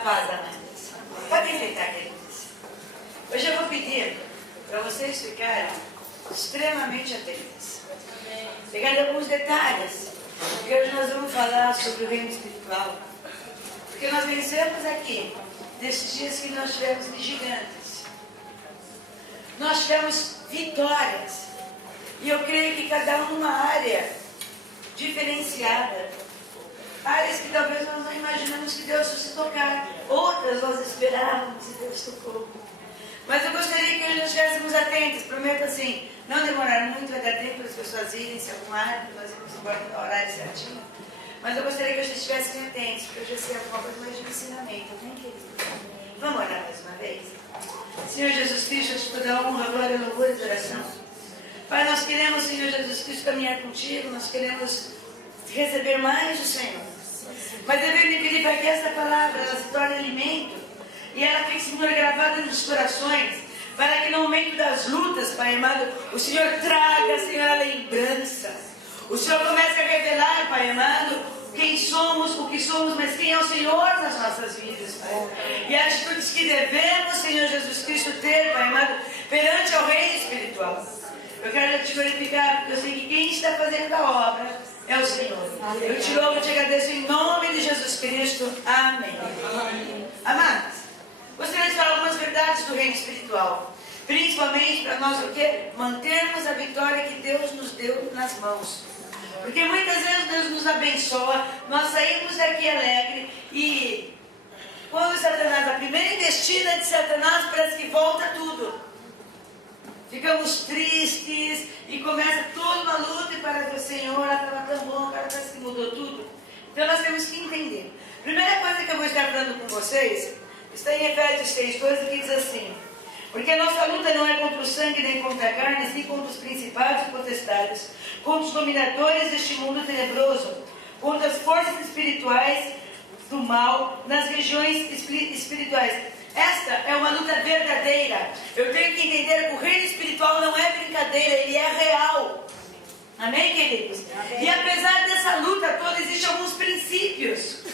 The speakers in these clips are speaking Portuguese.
paz, amadas. Podem sentar, queridos. Hoje eu vou pedir para vocês ficarem extremamente atentos. Pegar alguns detalhes, porque hoje nós vamos falar sobre o reino espiritual. Porque nós vencemos aqui, nesses dias que nós tivemos de gigantes. Nós tivemos vitórias. E eu creio que cada uma área diferenciada. Áreas que talvez nós não imaginamos que Deus fosse tocar. Outras nós esperávamos e Deus tocou. Mas eu gostaria que hoje nós estivéssemos atentos. Prometo assim, não demorar muito, vai dar tempo para as pessoas irem, se arrumarem, nós vamos embora no horário certinho. Mas eu gostaria que hoje estivessem atentos, porque hoje vai ser alguma coisa mais de ensinamento, amém, querido? Vamos orar mais uma vez? Senhor Jesus Cristo, eu te dou a honra, glória, louvor e adoração. Pai, nós queremos, Senhor Jesus Cristo, caminhar contigo, nós queremos receber mais do Senhor. Mas eu venho me pedir para que essa palavra ela se torne alimento e ela fique, Senhor, gravada nos corações, para que no momento das lutas, Pai amado, o Senhor traga, Senhor, a lembrança. O Senhor comece a revelar, Pai amado, quem somos, o que somos, mas quem é o Senhor nas nossas vidas, Pai. E atitudes que devemos, Senhor Jesus Cristo, ter, Pai amado, perante ao reino espiritual. Eu quero te glorificar, porque eu sei que quem está fazendo a obra é o Senhor. Eu te louvo e te agradeço em nome de Jesus Cristo. Amém. Amados, gostaria de falar algumas verdades do reino espiritual. Principalmente para nós o quê? Mantermos a vitória que Deus nos deu nas mãos. Porque muitas vezes Deus nos abençoa, nós saímos daqui alegre e quando Satanás, a primeira investida de Satanás, parece que volta tudo. Ficamos tristes e começa toda uma luta e para o Senhor, estava tão bom, agora parece que mudou tudo. Então nós temos que entender. Primeira coisa que eu vou estar falando com vocês, está em Efésios 6:12, que diz assim: porque a nossa luta não é contra o sangue nem contra a carne, sim contra os principados e potestades, contra os dominadores deste mundo tenebroso, contra as forças espirituais do mal nas regiões espirituais. Esta é uma luta verdadeira. Eu tenho que entender que o reino espiritual não é brincadeira, ele é real. Amém, queridos? Amém. E apesar dessa luta toda, existem alguns princípios.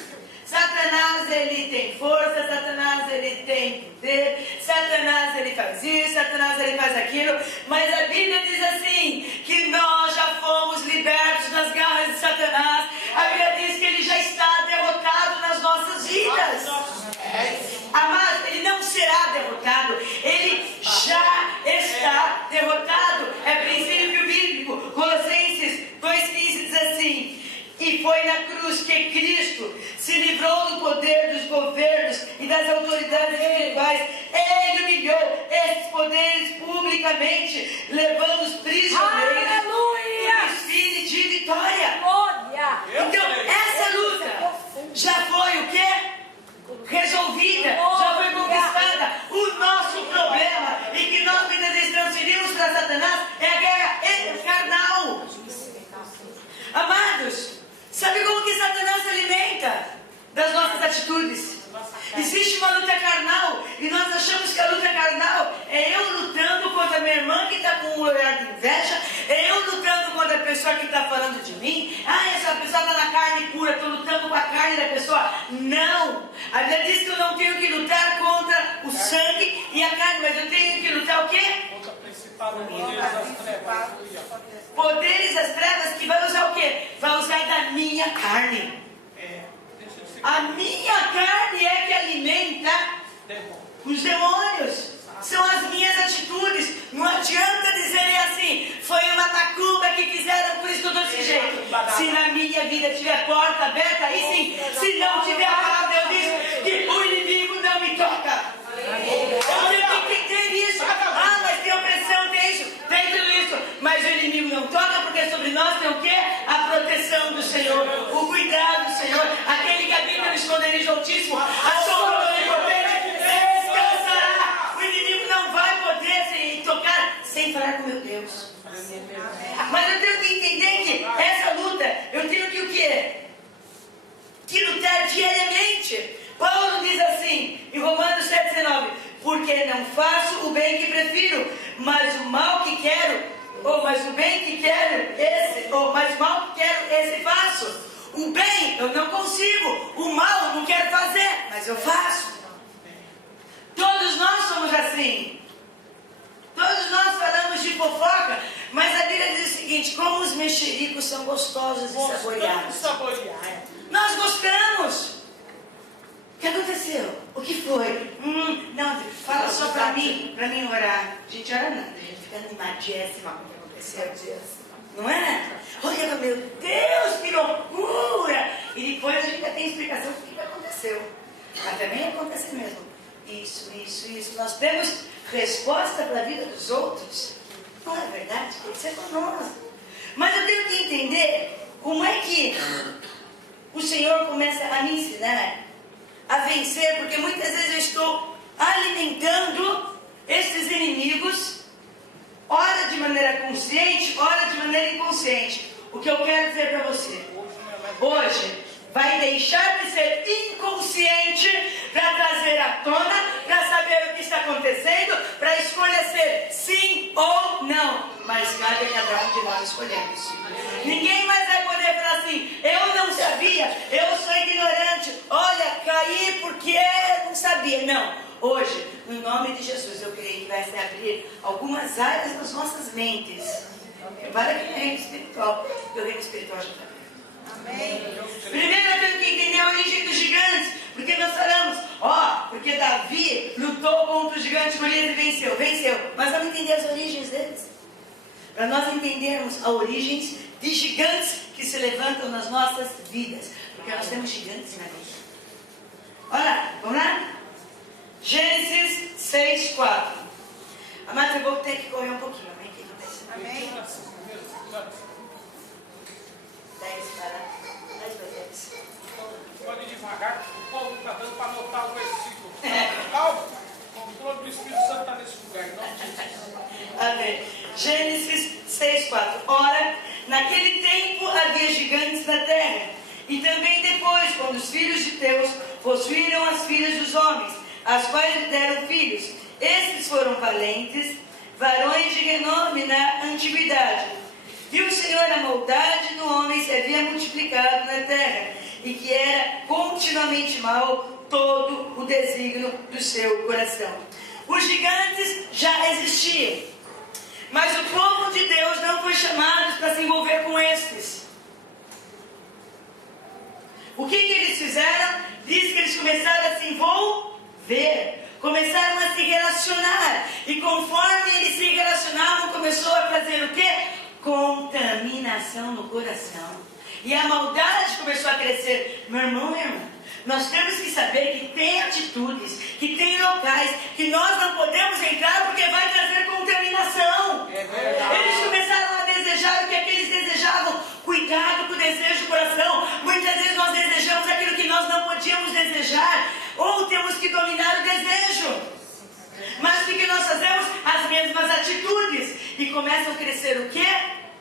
Satanás, ele tem força, Satanás, ele tem poder, Satanás, ele faz isso, Satanás, ele faz aquilo, mas a Bíblia diz assim, que nós já fomos libertos das garras de Satanás. A Bíblia diz que ele já está derrotado nas nossas vidas. Amado, ele não será derrotado, ele já está derrotado. É princípio bíblico. Colossenses 2,15 diz assim: e foi na cruz que Cristo se livrou do poder dos governos e das autoridades espirituais. Ele humilhou esses poderes publicamente, levando os prisioneiros em desfile de vitória. Então, essa luta já foi o quê? Resolvida, já foi conquistada. O nosso problema, e que nós muitas vezes transferimos para Satanás, é a guerra carnal. Amados, sabe como que Satanás se alimenta das nossas atitudes? Existe uma luta carnal e nós achamos que a luta carnal é eu lutando contra a minha irmã que está com um olhar de inveja, é eu lutando contra a pessoa que está falando de mim. Essa pessoa está na carne pura, estou lutando com a carne da pessoa. Não! A Bíblia diz que eu não tenho que lutar contra o sangue e a carne, mas eu tenho que lutar o quê? Contra a principal poderes das trevas. Poderes das trevas, que vai usar o quê? Vai usar da minha carne. A minha carne é que alimenta os demônios. São as minhas atitudes. Não adianta dizerem assim: foi uma macumba que fizeram, por isso que eu dou desse jeito. Se na minha vida tiver porta aberta, aí sim. Se não tiver, a palavra de Deus diz que o inimigo não me toca. Eu tenho que entender isso. Mas tem opressão, tem isso, tem tudo isso. Mas o inimigo não toca, porque sobre nós tem o quê? A proteção do Senhor, o cuidado do Senhor. Aquele que habita no esconderijo altíssimo, a sombra do Onipotente descansará. O inimigo não vai poder se tocar sem falar com meu Deus. Mas eu tenho que entender que essa luta, eu tenho que o quê? Que lutar diariamente. Paulo diz assim, em Romanos 7,19: porque não faço o bem que prefiro, mas o mal que quero, mas o bem que quero, mas o mal que quero, esse faço. O bem eu não consigo, o mal eu não quero fazer, mas eu faço. Todos nós somos assim. Todos nós falamos de fofoca, mas a Bíblia diz o seguinte: como os mexericos são gostosos e saboreados. Nós gostamos. O que aconteceu? O que foi? Não, fala só para mim orar. A gente ora nada, a gente fica animadíssima com o que aconteceu. Não é? Olha, meu Deus, que loucura! E depois a gente já tem explicação do que aconteceu. Mas também acontece mesmo. Isso. Nós temos resposta para a vida dos outros. Não é verdade? Tem que ser para nós. Mas eu tenho que entender como é que o Senhor começa a me ensinar a vencer, porque muitas vezes eu estou alimentando esses inimigos, ora de maneira consciente, ora de maneira inconsciente. O que eu quero dizer para você, hoje vai deixar de ser inconsciente para trazer à tona, para saber o que está acontecendo, para a escolha ser sim ou não. Mas cabe a cada um de nós escolhermos. Ninguém mais vai poder falar assim: eu não sabia, eu sou ignorante, olha, caí porque não sabia. Não, hoje, no nome de Jesus, eu creio que vai se abrir algumas áreas das nossas mentes. Para que no reino espiritual, porque o reino espiritual já está aberto. Amém. Primeiro eu tenho que entender a origem dos gigantes, porque nós falamos, porque Davi lutou contra o gigante Golias e venceu, mas vamos entender as origens deles, para nós entendermos as origens de gigantes que se levantam nas nossas vidas, porque nós temos gigantes na vida. Olha lá, vamos lá? Gênesis 6:4. Amados, eu vou ter que correr um pouquinho, amém? O que acontece? Amém. 10 para 10. Pode ir devagar, o povo está dando para anotar o versículo. Calma, o controle do Espírito Santo está nesse lugar. Amém. Gênesis 6:4. Ora, naquele tempo havia gigantes na terra, e também depois, quando os filhos de Deus possuíram as filhas dos homens, as quais lhe deram filhos. Estes foram valentes, varões de renome na antiguidade. Viu o Senhor a maldade do homem se havia multiplicado na terra, e que era continuamente mau todo o desígnio do seu coração. Os gigantes já existiam, mas o povo de Deus não foi chamado para se envolver com estes. O que eles fizeram? Diz que eles começaram a se envolver, começaram a se relacionar, e conforme eles se relacionavam, começou a fazer o quê? Contaminação no coração, e a maldade começou a crescer. Meu irmão, minha irmã, nós temos que saber que tem atitudes, que tem locais que nós não podemos entrar porque vai trazer contaminação. Eles começaram a desejar o que eles desejavam. Cuidado com o desejo do coração. Muitas vezes nós desejamos aquilo que nós não podíamos desejar, ou temos que dominar o desejo. Mas o que nós fazemos? As mesmas atitudes. E começam a crescer o quê?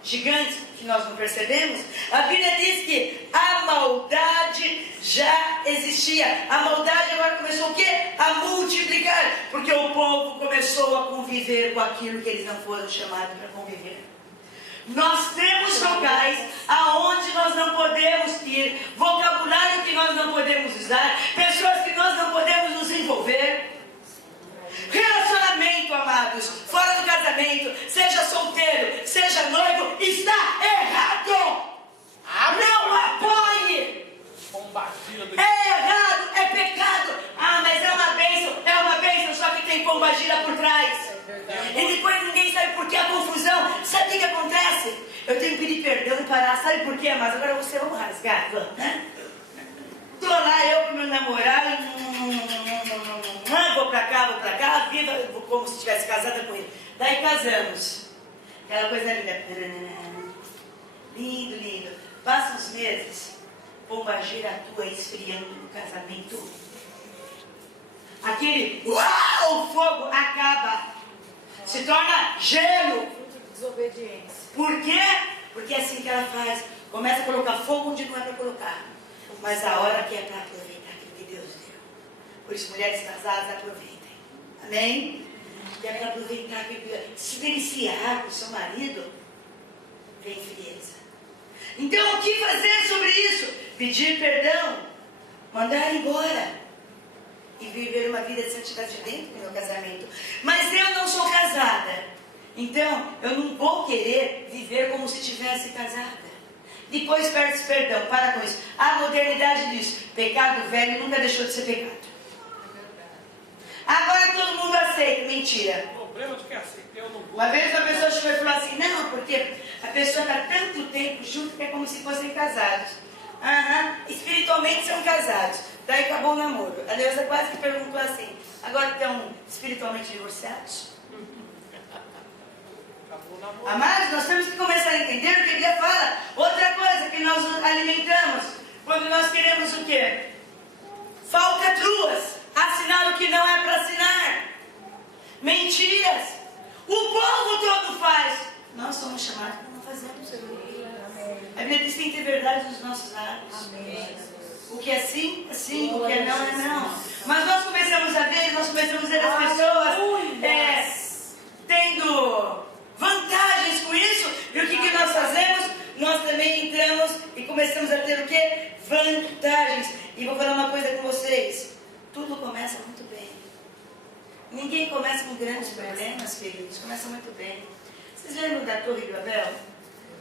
Gigantes que nós não percebemos. A Bíblia diz que a maldade já existia. A maldade agora começou o quê? A multiplicar. Porque o povo começou a conviver com aquilo que eles não foram chamados para conviver. Nós temos locais aonde nós não podemos ir, vocabulário que nós não podemos usar, pessoas que nós não podemos nos envolver. Relacionamento, amados, fora do casamento, seja solteiro, seja noivo, está errado. Não apoie. É errado, é pecado. Mas é uma bênção, só que tem pombagira por trás. E depois ninguém sabe por que a confusão. Sabe o que acontece? Eu tenho que pedir perdão e parar. Sabe por quê? Mas agora você vamos rasgar, vamos, né? Tô lá, eu com meu namorado, vou pra cá, viva como se estivesse casada com ele. Daí casamos. Aquela coisa linda. Lindo. Passa uns meses, pombagira atua esfriando no casamento. Aquele o fogo acaba. Se torna gelo. Desobediência. Por quê? Porque é assim que ela faz. Começa a colocar fogo onde não é para colocar. Mas a hora que é para aproveitar aquilo que Deus deu. Por isso, mulheres casadas, aproveitem. Amém? Que é para aproveitar aquilo que Deus deu. Se deliciar com o seu marido, vem frieza. Então, o que fazer sobre isso? pedir perdão, mandar embora e viver uma vida de santidade dentro do meu casamento. Mas eu não sou casada, então eu não vou querer viver como se tivesse casada. Depois peço perdão, para com isso. A modernidade diz, pecado velho nunca deixou de ser pecado. Agora todo mundo aceita, mentira. O problema de que aceita, eu não vou. Uma vez uma pessoa chegou e falou assim, não, porque a pessoa está tanto tempo junto que é como se fossem casados. Espiritualmente são casados. Daí acabou o namoro. A Neuza quase que perguntou assim, agora estão espiritualmente divorciados? Acabou o namoro. Amados, nós temos que começar a entender o que a Bíblia fala. Outra coisa que nós alimentamos, quando nós queremos o quê? Falcatruas, assinar o que não é para assinar. Mentiras. O povo todo faz. Nós somos chamados para não fazermos. A Bíblia diz que tem que ter verdade nos nossos lábios. O que é sim, é sim. O que é não, é não. Mas nós começamos a ver as pessoas tendo vantagens com isso. E o que nós fazemos? Nós também entramos e começamos a ter o quê? Vantagens. E vou falar uma coisa com vocês. Tudo começa muito bem. Ninguém começa com grandes problemas, queridos. Começa muito bem. Vocês lembram da Torre de Babel?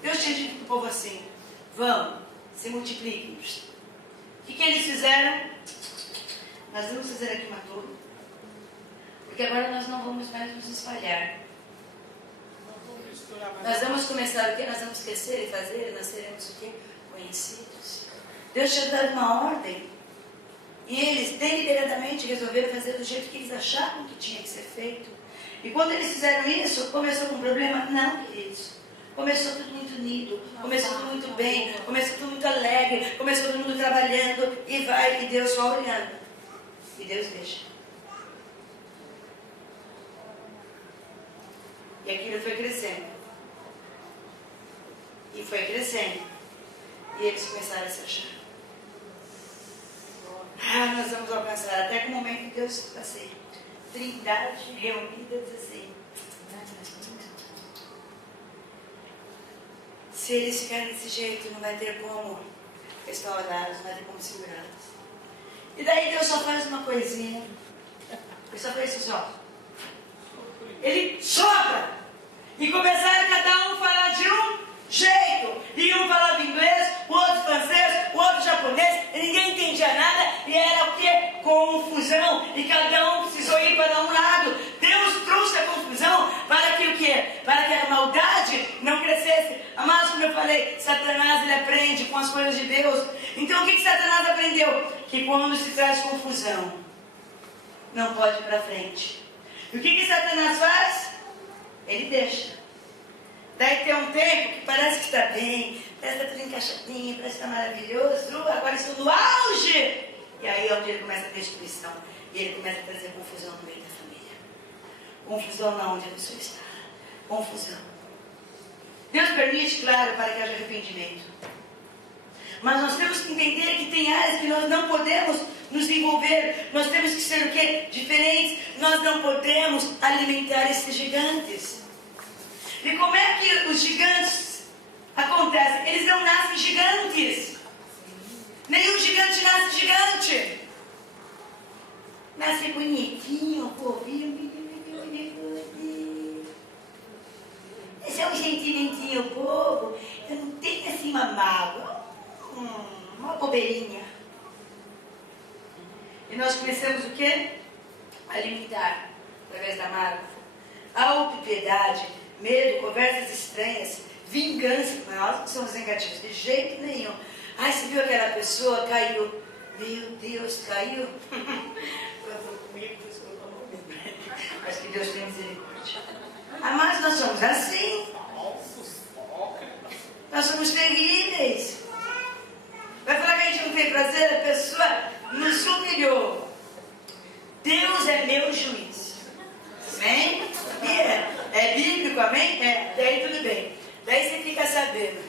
Deus tinha dito para o povo assim, vão, se multipliquem. O que eles fizeram? Nós vamos fazer aqui uma torre, porque agora nós não vamos mais nos espalhar. Nós vamos começar o quê? Nós vamos crescer e fazer, e nós seremos o quê? Conhecidos. Deus tinha dado uma ordem, e eles deliberadamente resolveram fazer do jeito que eles achavam que tinha que ser feito. E quando eles fizeram isso, começou com um problema? Não, queridos. Começou tudo muito unido, começou tudo muito bem, começou tudo muito alegre, começou todo mundo trabalhando e vai, e Deus só olhando. E Deus deixa. E aquilo foi crescendo. E foi crescendo. E eles começaram a se achar. Nós vamos alcançar até que o momento que Deus, assim, trindade reunida, diz assim. Se eles ficarem desse jeito, não vai ter como restaurá-los, não vai ter como segurá-los. E daí Deus só faz uma coisinha. Ele só faz isso, ó. Ele sopra. E começaram cada um a falar de um jeito. E um falava inglês, o outro francês, o outro japonês. E ninguém entendia nada. E era o quê? Confusão. E cada um precisou ir para um lado. Deus trouxe a confusão para que o quê? Para que a maldade não crescesse. Amados, como eu falei, Satanás ele aprende com as coisas de Deus. Então o que Satanás aprendeu? Que quando se traz confusão, não pode ir para frente. E o que Satanás faz? Ele deixa. Daí tem um tempo que parece que está bem, parece que está tudo encaixadinho, parece que está maravilhoso, agora estou no auge. E aí é onde ele começa a destruição. E ele começa a trazer confusão no meio da família. Confusão na onde a pessoa está. Confusão. Deus permite, claro, para que haja arrependimento. Mas nós temos que entender que tem áreas que nós não podemos nos envolver. Nós temos que ser o quê? Diferentes. Nós não podemos alimentar esses gigantes. E como é que os gigantes acontecem? Eles não nascem gigantes. Nenhum gigante nasce gigante. Nasce bonitinho, fofinho. Esse é um sentimentinho bobo. Eu não tenho assim uma mágoa. Uma bobeirinha. E nós começamos o quê? A alimentar através da mágoa. A obpiedade, medo, conversas estranhas, vingança. Nós não somos negativos de jeito nenhum. Ai, você viu aquela pessoa? Caiu. Meu Deus, caiu. Acho que Deus tem misericórdia. Mas nós somos assim. Nós somos terríveis. Vai falar que a gente não tem prazer? A pessoa nos humilhou. Deus é meu juiz. Amém? É bíblico, amém? É, daí tudo bem. Daí você fica sabendo.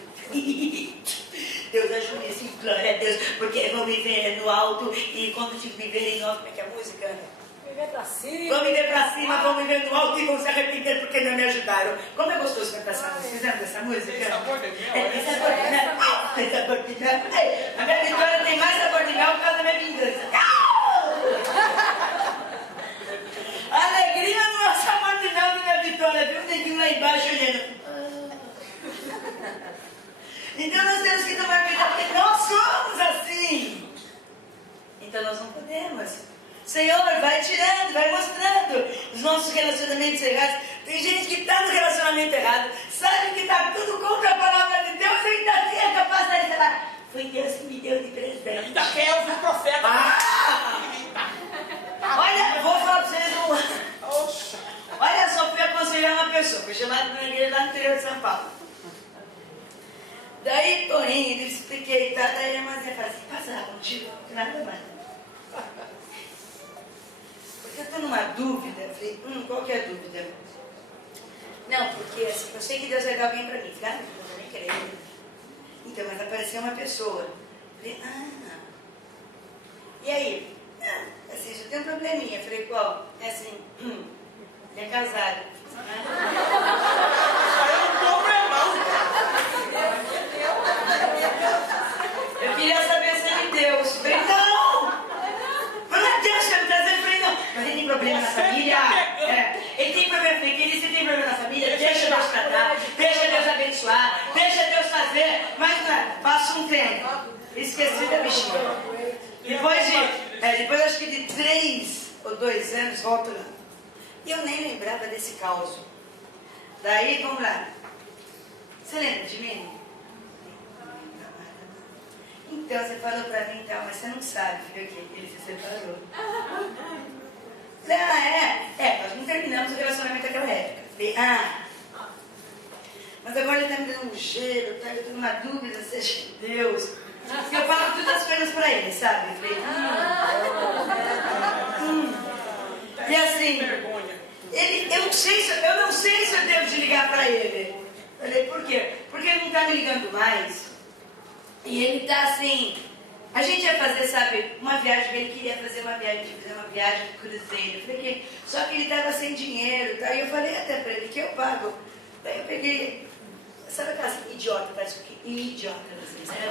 Deus é juiz, glória a Deus, porque vão viver no alto e quando te viver em nós, como é que é a música? Viver pra cima. Vão viver pra cima, vão me ver no alto e vão se arrepender porque não me ajudaram. Como é gostoso cantar essa música. Vocês lembram dessa música? Tem sabor de mel, Tem sabor de mel. Tem sabor de mel. A minha vitória tem mais sabor de mel por causa da minha vingança. A alegria não é o sabor de mel da minha vitória, viu? Tem que ir lá embaixo olhando. Então nós temos que tomar cuidado, porque nós somos assim. Então nós não podemos. Senhor, vai tirando, vai mostrando os nossos relacionamentos errados. Tem gente que está no relacionamento errado, sabe que está tudo contra a palavra de Deus e ainda assim é capaz de falar, foi Deus que me deu de presente. Ainda quer ouvir o profeta. Olha, vou falar para vocês Oxa. Olha só, fui aconselhar uma pessoa, fui chamada na igreja lá no interior de São Paulo. Daí, tô indo, expliquei, tá? Daí a irmãzinha fala assim, passa contigo, nada mais. Porque eu tô numa dúvida, eu falei, qual que é a dúvida? Não, porque assim, eu sei que Deus vai dar alguém pra mim. Eu falei, eu também creio. Então, mas apareceu uma pessoa. Eu falei, e aí? Não, assim, já tem um probleminha. Eu falei, qual? É assim, ele é casado. Eu queria saber se ele deu. Eu falei, não! Não é Deus que vai me trazer. Eu falei, não. Mas ele tem problema na família? Ele tem problema. Eu falei, querido, você tem problema na família? Deixa Deus tratar, deixa Deus abençoar, deixa Deus fazer. Mas passa um tempo. Esqueci da bichinha. Depois acho que de 3 ou 2 anos, volto lá. E eu nem lembrava desse caos. Daí, vamos lá. Você lembra de mim? Então, você falou pra mim, então, mas você não sabe, filho, que ele se separou. Falei, nós não terminamos o relacionamento naquela época. Falei, mas agora ele tá me dando um gelo, tá? Eu tô numa dúvida, seja Deus. Porque eu falo todas as coisas pra ele, sabe? Eu falei, E assim, eu não sei se eu devo de ligar pra ele. Eu falei, por quê? Porque ele não tá me ligando mais. E ele tá assim, a gente ia fazer, sabe, uma viagem, ele queria fazer uma viagem de cruzeiro. Eu falei só que ele tava sem dinheiro, tá? E eu falei até pra ele que eu pago. Daí eu peguei, sabe aquelas idiota, parece que idiota, assim, sabe?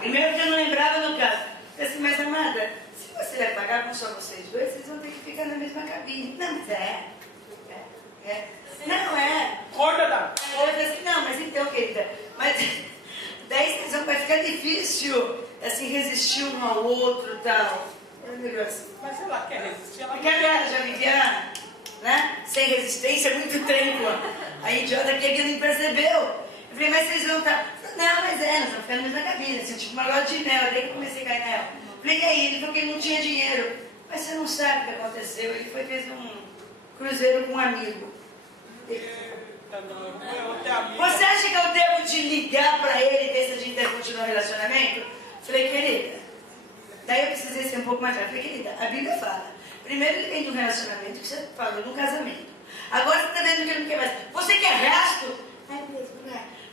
Primeiro que eu não lembrava no caso. Eu falei assim, mas amada, se você vai pagar com só vocês dois, vocês vão ter que ficar na mesma cabine. Não, mas não é. Acorda, Dá. Eu falei assim, não, mas então, querida, mas daí vai ficar difícil, assim, resistir um ao outro e tal. Mas ela quer resistir, ela Porque ela já vivia, né, sem resistência há muito tempo. A idiota aqui que não percebeu. Eu falei, mas vocês vão estar... Não, mas nós vamos ficar na mesma cabine, assim, tipo uma loja de mel. Daí que eu comecei a cair nela. Eu falei, e aí? Ele falou que ele não tinha dinheiro. Mas você não sabe o que aconteceu. Ele fez um cruzeiro com um amigo. Você acha que eu devo de ligar pra ele e ver se a gente deve continuar o relacionamento? Falei, querida, daí eu precisei ser um pouco mais rápido. Falei, querida, a Bíblia fala. Primeiro ele vem de um relacionamento que você falou, de um casamento. Agora você está vendo que ele não quer mais. Você quer resto?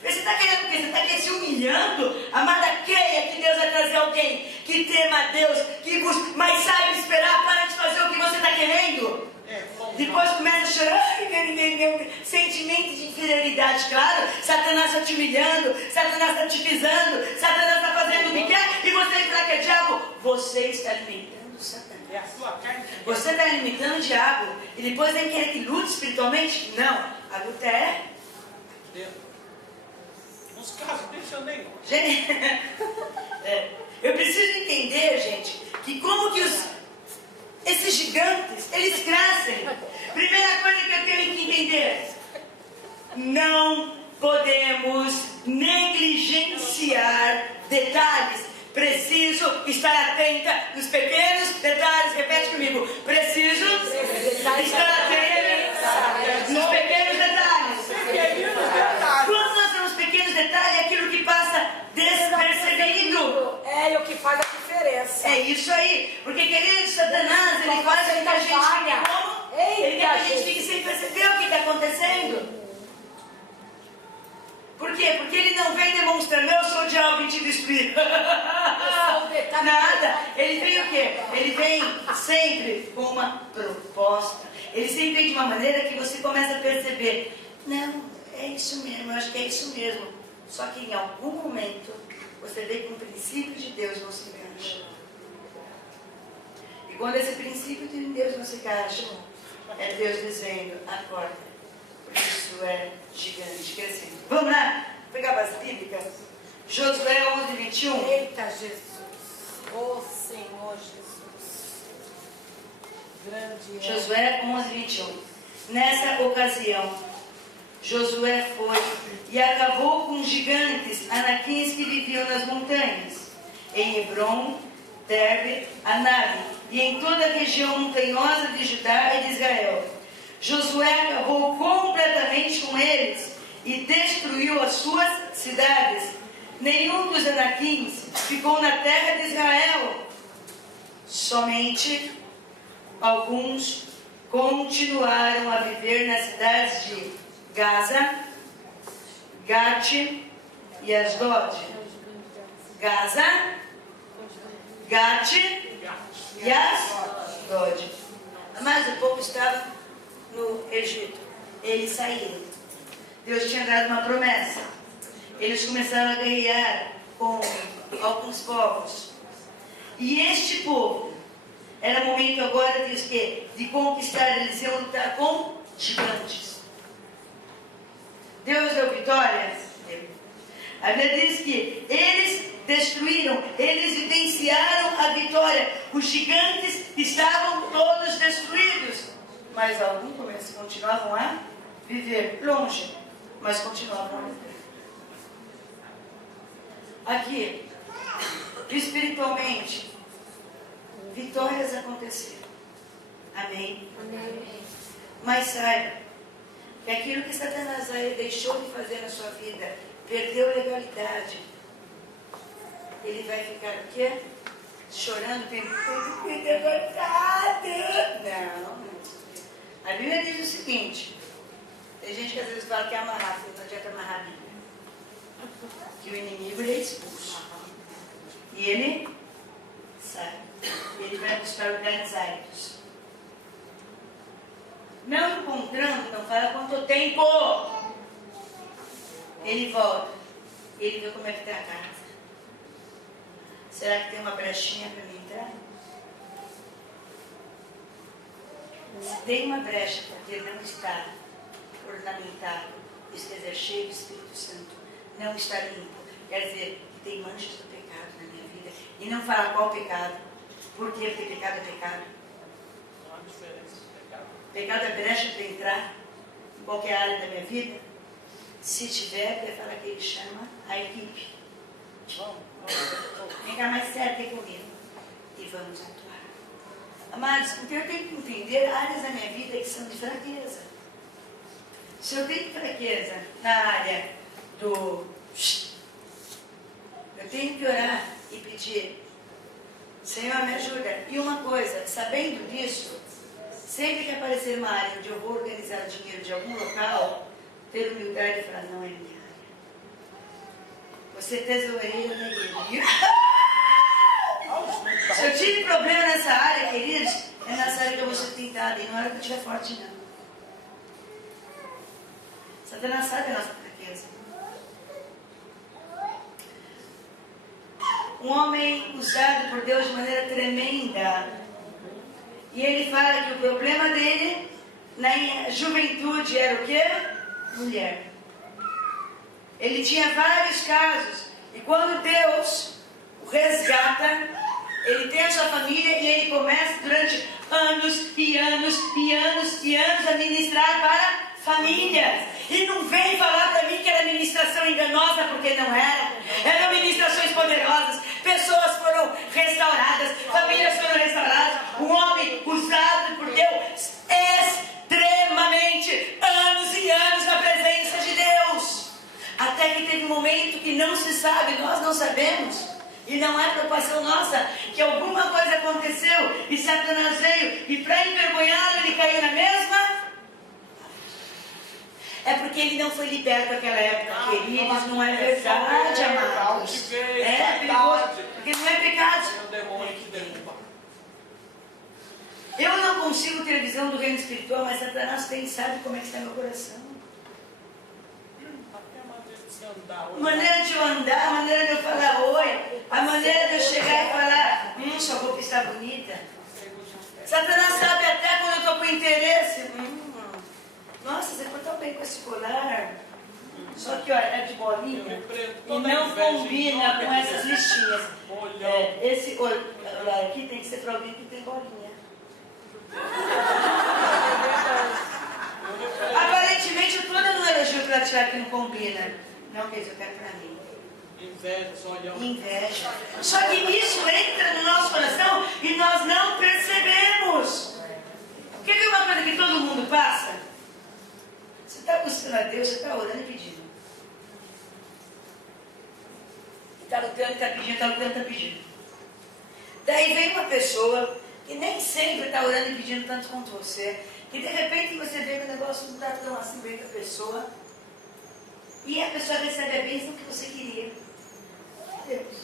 Você está querendo o quê? Você está querendo se humilhando? Amada, creia que Deus vai trazer alguém que tema a Deus, que busca, mas sabe esperar para de fazer o que você está querendo. Depois começa a chorar, sentimento de inferioridade, claro. Satanás está te humilhando, Satanás está te pisando, Satanás está fazendo o que quer, e você está que é diabo. Você está alimentando Satanás. É a sua carne. Você está alimentando o diabo, e depois vem querer que lute espiritualmente? Não, a luta é... Nos casos, deixa nem. Gente, eu preciso entender, gente, que como que esses gigantes, eles crescem. Primeira coisa que eu tenho que entender: não podemos negligenciar detalhes. Preciso estar atenta nos pequenos detalhes. Repete comigo. Preciso estar atenta nos pequenos detalhes. Quando nós temos pequenos detalhes, é aquilo que passa despercebido. É o que faz a diferença. É isso aí. Porque, querido, Satanás, ele faz com que a gente fique como? Ele quer que a gente fique sem perceber o que está acontecendo. Por quê? Porque ele não vem demonstrando, eu sou o diabo e te destruir. Nada. Ele vem o quê? Ele vem sempre com uma proposta. Ele sempre vem de uma maneira que você começa a perceber, não, é isso mesmo, eu acho que é isso mesmo. Só que em algum momento, você vê que um princípio de Deus não se encaixa. E quando esse princípio de Deus não se encaixa, é Deus dizendo, acorda, porque isso é gigante, crescendo. Vamos lá, pegar as bíblicas. Josué 11, 21. Eita Jesus, ô Senhor Jesus, grande é. Josué 11, 21. Nessa ocasião, Josué foi e acabou com os gigantes anaquins que viviam nas montanhas, em Hebron, Derbe, Anabe, e em toda a região montanhosa de Judá e de Israel. Josué acabou completamente com eles e destruiu as suas cidades. Nenhum dos anaquins ficou na terra de Israel. Somente alguns continuaram a viver nas cidades de Gaza, Gate e Asdod. Gaza, Gate e Asdod. Mas o povo estava no Egito. Eles saíram. Deus tinha dado uma promessa. Eles começaram a guerrear com alguns povos. E este povo, era momento agora de conquistar. Eles iam lutar com gigantes. Deus deu vitória? Deu. A Bíblia diz que eles destruíram, eles vivenciaram a vitória. Os gigantes estavam todos destruídos. Mas alguns continuavam a viver longe, mas continuavam a viver. Aqui, espiritualmente, vitórias aconteceram. Amém? Amém. Mas saiba que aquilo que Satanás deixou de fazer na sua vida, perdeu legalidade. Ele vai ficar o quê? Chorando, pensando, me derrotado. Não. A Bíblia diz o seguinte, tem gente que às vezes fala que é amarrar, não adianta amarrar a Bíblia. Que o inimigo ele é expulso. E ele sai. Ele vai buscar lugares áridos. Não encontrando, não fala quanto tempo. Ele volta. Ele vê como é que está a casa. Será que tem uma brechinha para mim entrar? Se tem uma brecha porque não está ornamentado, esteja cheio do Espírito Santo, não está limpo, quer dizer que tem manchas do pecado na minha vida. E não fala qual pecado. Por quê? Porque pecado é pecado. Não há diferença de pecado. Pecado é brecha para entrar em qualquer área da minha vida. Se tiver, ele fala que ele chama a equipe. Vem cá mais certo aqui comigo. E vamos atuar. Amados, então eu tenho que entender áreas da minha vida que são de fraqueza. Se eu tenho fraqueza na área do... Eu tenho que orar e pedir, Senhor, me ajuda. E uma coisa, sabendo disso, sempre que aparecer uma área onde eu vou organizar o dinheiro de algum local, ter humildade e falar, não é minha área. Você é tesoureiro na igreja. Se eu tive problema nessa área, queridos, é nessa área que eu vou ser tentada, e não é hora que eu estiver forte, não. Satanás sabe a nossa fraqueza. Um homem usado por Deus de maneira tremenda. E ele fala que o problema dele na juventude era o quê? Mulher. Ele tinha vários casos. E quando Deus o resgata, ele tem a sua família e ele começa durante anos e anos e anos e anos a ministrar para famílias. E não vem falar para mim que era ministração enganosa, porque não era. Eram ministrações poderosas. Pessoas foram restauradas, famílias foram restauradas. Um homem usado por Deus extremamente, anos e anos na presença de Deus. Até que teve um momento que não se sabe, nós não sabemos. E não é preocupação nossa, que alguma coisa aconteceu e Satanás veio e para envergonhá-lo ele caiu na mesma. É porque ele não foi liberto naquela época, queridos. Não é verdade, amados. É perigoso, porque não é pecado. É o demônio que derruba. Eu não consigo ter visão do reino espiritual, mas Satanás tem, sabe como é que está meu coração. Até a maneira de se andar. A maneira de eu andar, a maneira de eu falar oi, a maneira de eu chegar e falar, sua roupa está bonita. Satanás sabe até quando eu estou com interesse. Nossa, você ficou tão bem com esse colar. Só que olha, é de bolinha e não combina com essas listinhas. Esse olhar aqui tem que ser para alguém que tem bolinha. Aparentemente o todo não elogio para tirar que não combina. Não, quer dizer, eu quero para mim. Inveja. Só que isso entra no nosso coração e nós não percebemos. O que é uma coisa que todo mundo passa? Você está buscando a Deus, você está orando e pedindo. Está lutando, está pedindo, está lutando, está pedindo. Daí vem uma pessoa que nem sempre está orando e pedindo tanto quanto você, que de repente você vê que o negócio não está tão assim bem com a pessoa, e a pessoa recebe a bênção que você queria. Deus.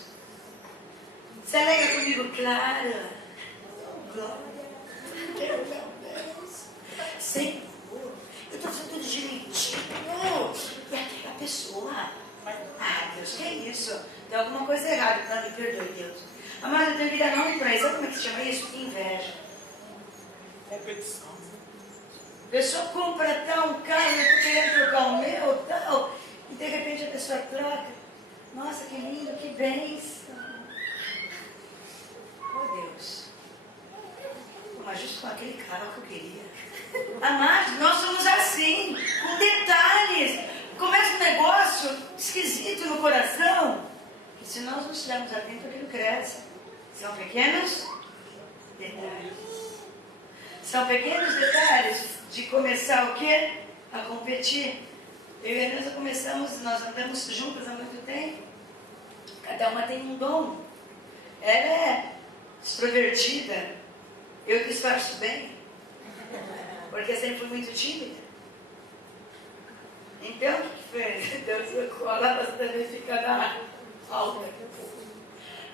Você alegra comigo, Clara? Glória. Deus. Senhor, eu estou fazendo tudo direitinho. E aquela pessoa, Deus, que é isso? Tem alguma coisa errada, então me perdoe, Deus. Amado, eu tenho que dar nome para isso. Sabe como é que se chama isso? Inveja. Competição. A pessoa compra tal carro, eu estou querendo trocar o meu, tal, e de repente a pessoa troca. Nossa, que lindo, que bênção. Oh, Deus. Mas justo com aquele carro que eu queria. Amados, nós somos assim, com detalhes. Começa um negócio esquisito no coração, que se nós não estivermos atentos, aquilo cresce. São pequenos detalhes. São pequenos detalhes de começar o quê? A competir. Eu e a Elisa começamos, nós andamos juntas há muito tempo. Cada uma tem um dom. Ela é extrovertida. Eu disfarço bem. Porque eu sempre fui muito tímida. Então, o que foi? Deus colocou ela para também ficar na alta.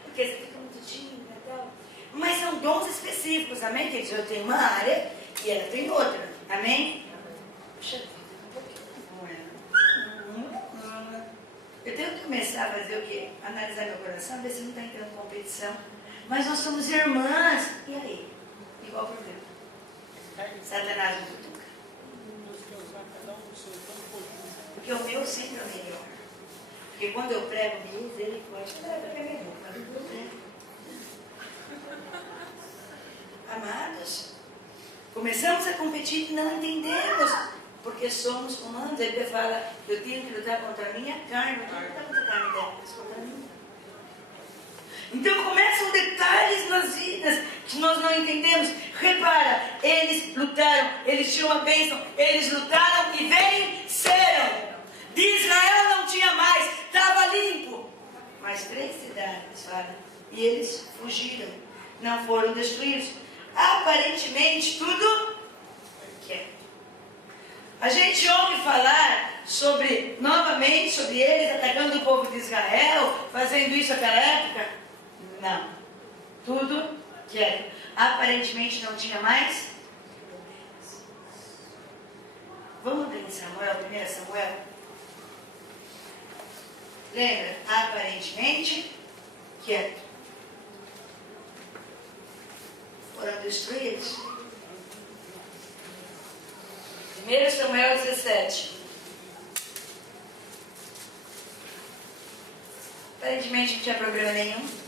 Porque você fica muito tímida e tal. Mas são dons específicos, amém? Quer dizer, eu tenho uma área e ela tem outra. Amém? Puxa vida, um pouquinho. Eu tenho que começar a fazer o quê? Analisar meu coração, ver se não está entrando competição. Mas nós somos irmãs. E aí? Igual problema. Satanás não cutuca. Porque o meu sempre é o melhor. Porque quando eu prego misericórdia, eu prego a minha boca, mas não prego. Amados, começamos a competir e não entendemos. Porque somos humanos. Ele fala, eu tenho que lutar contra a minha carne. Eu tenho que lutar contra a carne dela, mas contra a minha. Então começam detalhes nas vidas que nós não entendemos. Repara, eles lutaram, eles tinham a bênção, eles lutaram e venceram. De Israel não tinha mais, estava limpo. Mas 3 cidades, fala, e eles fugiram, não foram destruídos. Aparentemente tudo quieto. A gente ouve falar sobre, novamente, sobre eles atacando o povo de Israel, fazendo isso naquela época. Não. Tudo quieto. Aparentemente não tinha mais. Vamos ler em Samuel, 1 Samuel. Lembra? Aparentemente quieto. Foram destruídos. 1 Samuel 17. Aparentemente não tinha problema nenhum.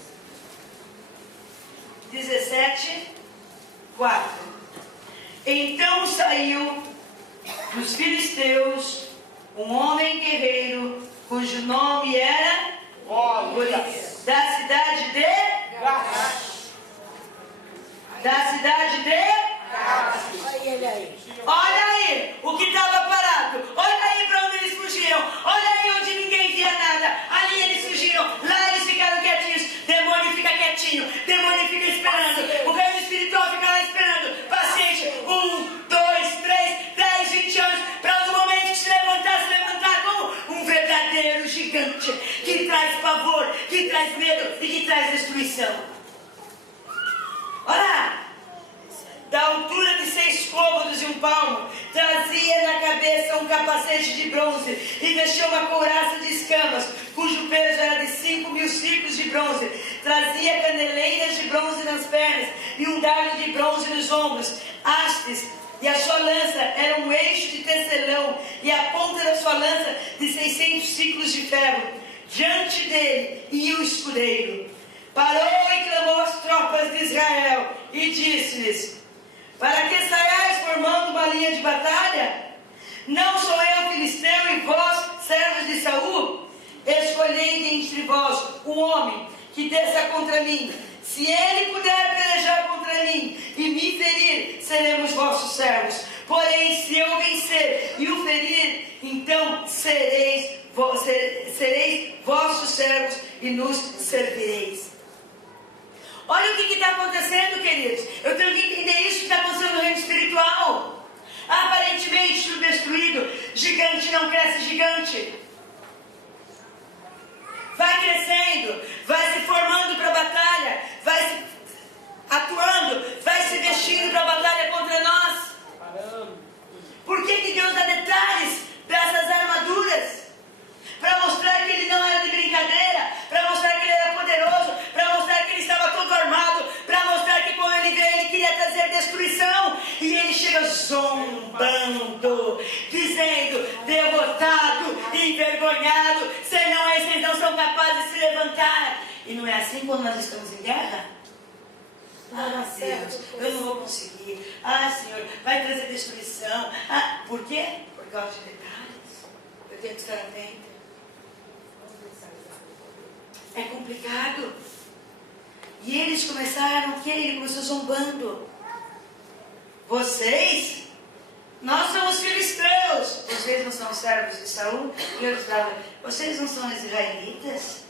17, 4. Então saiu dos filisteus um homem guerreiro, cujo nome era Golias, da cidade de Gath. Da cidade de Olha ele aí. Olha aí o que estava parado. Olha aí para onde eles fugiram. Olha aí onde ninguém via nada. Ali eles fugiram. Lá eles ficaram quietinhos. Demônio fica quietinho. Demônio fica esperando. O reino espiritual fica lá esperando. Paciente. 1, 2, 3, 10, 20 anos. Para no momento que se levantar. e que traz destruição. Olha, da altura de 6 côvados e 1 palmo, trazia na cabeça um capacete de bronze e vestia uma couraça de escamas, cujo peso era de 5.000 ciclos de bronze. Trazia candeleiras de bronze nas pernas e um dardo de bronze nos ombros, hastes, e a sua lança era um eixo de tecelão, e a ponta da sua lança de 600 ciclos de ferro. Diante dele ia o escudeiro. Parou e clamou às tropas de Israel e disse-lhes: para que saiais formando uma linha de batalha? Não sou eu filisteu e vós, servos de Saul? Escolhei dentre vós um homem que desça contra mim. Se ele puder pelejar contra mim e me ferir, seremos vossos servos. Porém, se eu vencer e o ferir, então sereis vossos servos e nos servireis. Olha o que está acontecendo, queridos. Eu tenho que entender isso que está acontecendo no reino espiritual. Aparentemente tudo destruído. Gigante não cresce gigante. Vai crescendo, vai se formando para a batalha, vai se atuando, vai se vestindo para a batalha contra nós. Por que Deus dá detalhes para essas armaduras? Para mostrar que ele não era de brincadeira, para mostrar que ele era poderoso, para mostrar que ele estava todo armado, para mostrar que quando ele veio ele queria trazer destruição, e ele chega zombando, dizendo: derrotado, envergonhado, senão esses não são capazes de se levantar. E não é assim quando nós estamos em guerra? Ah, Deus, eu não vou conseguir. Ah, Senhor, vai trazer destruição. Ah, por quê? Por causa de detalhes. Eu tenho que estar atento. É complicado. E eles começaram o quê? Ele começou zombando. Vocês? Nós somos filisteus. Vocês não são servos de Saul? E eu estava: vocês não são israelitas?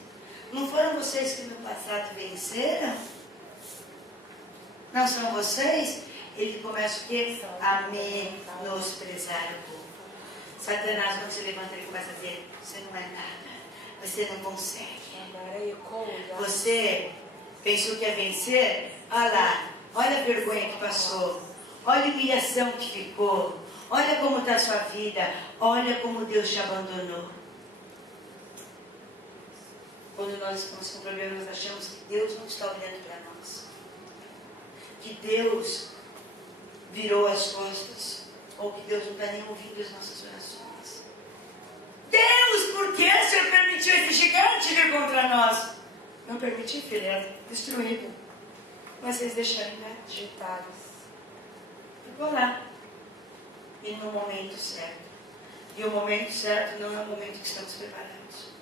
Não foram vocês que no passado venceram? Não são vocês? Ele começa o quê? A menosprezar o povo. Satanás, quando se levanta, ele começa a dizer: você não é nada. Você não consegue. Você pensou que ia vencer? Olha lá, olha a vergonha que passou, olha a humilhação que ficou, olha como está a sua vida, olha como Deus te abandonou. Quando nós estamos com problemas, nós achamos que Deus não está olhando para nós, que Deus virou as costas, ou que Deus não está nem ouvindo as nossas orações. Deus, por que o Senhor permitiu esse gigante vir contra nós? Não permiti, filho, era destruído. Mas vocês deixaram agitados. Ficou lá. E no momento certo. E o momento certo não é o momento que estamos preparados.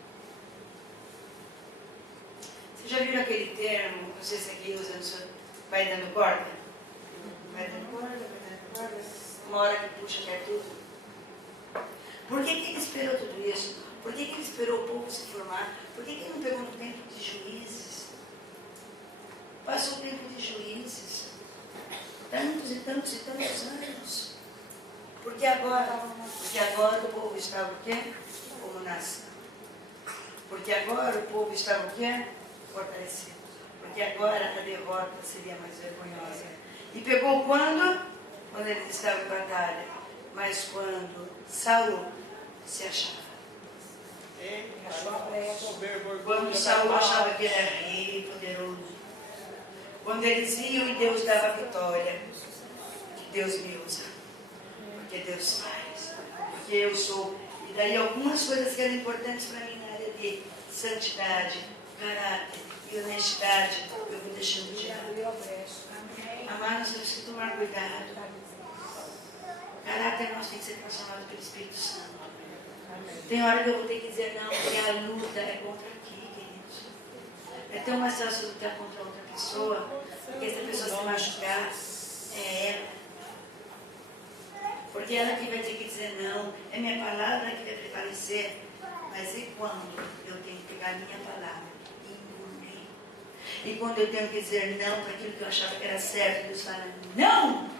Você já viram aquele termo, não sei se aqui usa, vai dando corda? Vai dando corda, vai dando corda. Uma hora que puxa, quer tudo. Por que ele esperou tudo isso? Por que ele esperou o povo se formar? Por que ele não pegou no tempo de juízes? Passou o tempo de juízes. Tantos e tantos e tantos anos. Porque agora o povo estava o quê? Como nação. Porque agora o povo estava o quê? Fortalecido. Porque agora a derrota seria mais vergonhosa. E pegou quando? Quando eles estavam em batalha. Mas quando Saul se achava. Quando Saul achava que era rei, poderoso. Quando eles iam e Deus dava a vitória. Que Deus me usa. Porque Deus faz. Porque eu sou. E daí algumas coisas que eram importantes para mim na área de santidade, caráter e honestidade, eu vou deixando de lado. Amados, nós temos que tomar cuidado. Caráter nosso tem que ser transformado pelo Espírito Santo. Tem hora que eu vou ter que dizer não, porque a luta é contra aqui, queridos. É tão mais fácil lutar contra outra pessoa, porque essa pessoa se machucar, é ela. Porque ela que vai ter que dizer não, é minha palavra que vai prevalecer. Mas e quando eu tenho que pegar a minha palavra e engolir? E quando eu tenho que dizer não para aquilo que eu achava que era certo, Deus fala não!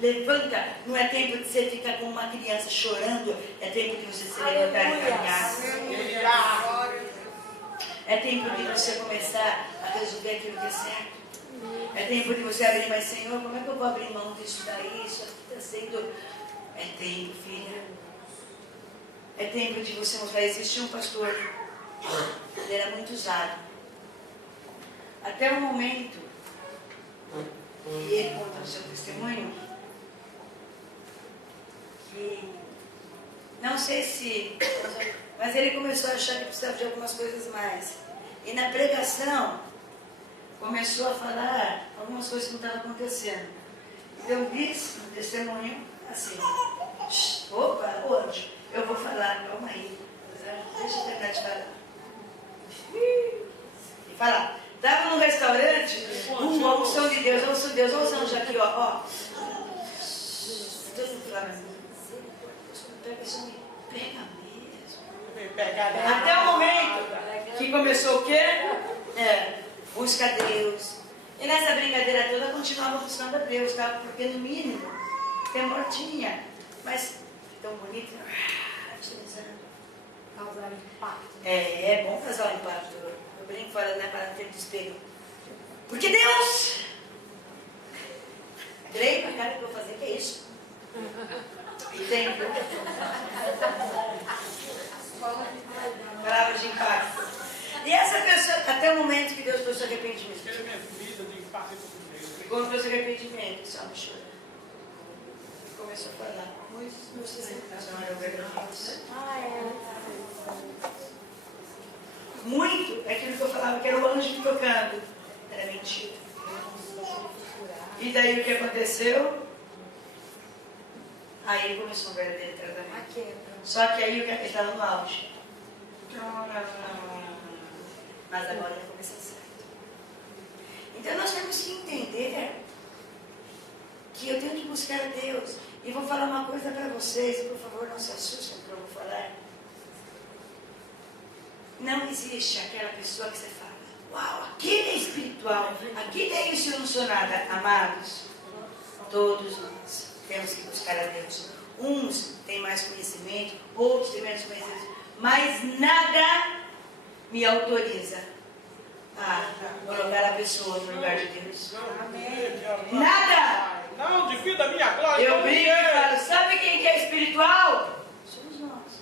Levanta, não é tempo de você ficar como uma criança chorando, é tempo de você se levantar e caminhar. É tempo de você começar a resolver aquilo que é certo. É tempo de você abrir, mas Senhor, como é que eu vou abrir mão disso daí? Isso está sendo... É tempo, filha. É tempo de você mostrar. Existia um pastor, ele era muito usado. Até o momento, e ele conta no seu testemunho, que não sei se, mas ele começou a achar que precisava de algumas coisas mais. E na pregação, começou a falar algumas coisas que não estavam acontecendo. Então disse no testemunho assim, opa, hoje eu vou falar, calma aí, deixa eu terminar de falar. E falar, estava num restaurante, a unção de Deus, a unção de Deus, a unção já aqui, ó. Todo mundo falando, isso me pega mesmo. Até o momento que começou o quê? Busca a Deus. E nessa brincadeira toda continuava buscando a Deus, tá? Porque no mínimo, temor tinha, mas tão bonito, Causar impacto. É bom causar um impacto. Eu brinco falando, né, para frente do espelho. Porque Deus! Creio pra cara que eu vou fazer, que é isso? E tem palavras de impacto. E essa pessoa, até o momento que Deus trouxe arrependimento. Quando trouxe arrependimento, só me chorou. Começou a falar. Muito é aquilo que eu falava, que era o anjo me tocando. Era mentira. E daí o que aconteceu? Aí começou um verdadeiro tratamento. Só que aí ele estava no auge. Mas agora ele começou certo. Então nós temos que entender que eu tenho que buscar a Deus. E vou falar uma coisa para vocês, e por favor não se assustem com o que eu vou falar. Não existe aquela pessoa que você fala, uau, aquele é espiritual, aquele é isso, eu não sou nada. Amados, todos nós temos que buscar a Deus. Uns têm mais conhecimento, outros têm menos conhecimento, mas nada me autoriza a colocar a pessoa no lugar de Deus. Nada! Não, divida a minha glória. Eu brinco e falo, sabe quem que é espiritual? Somos nós.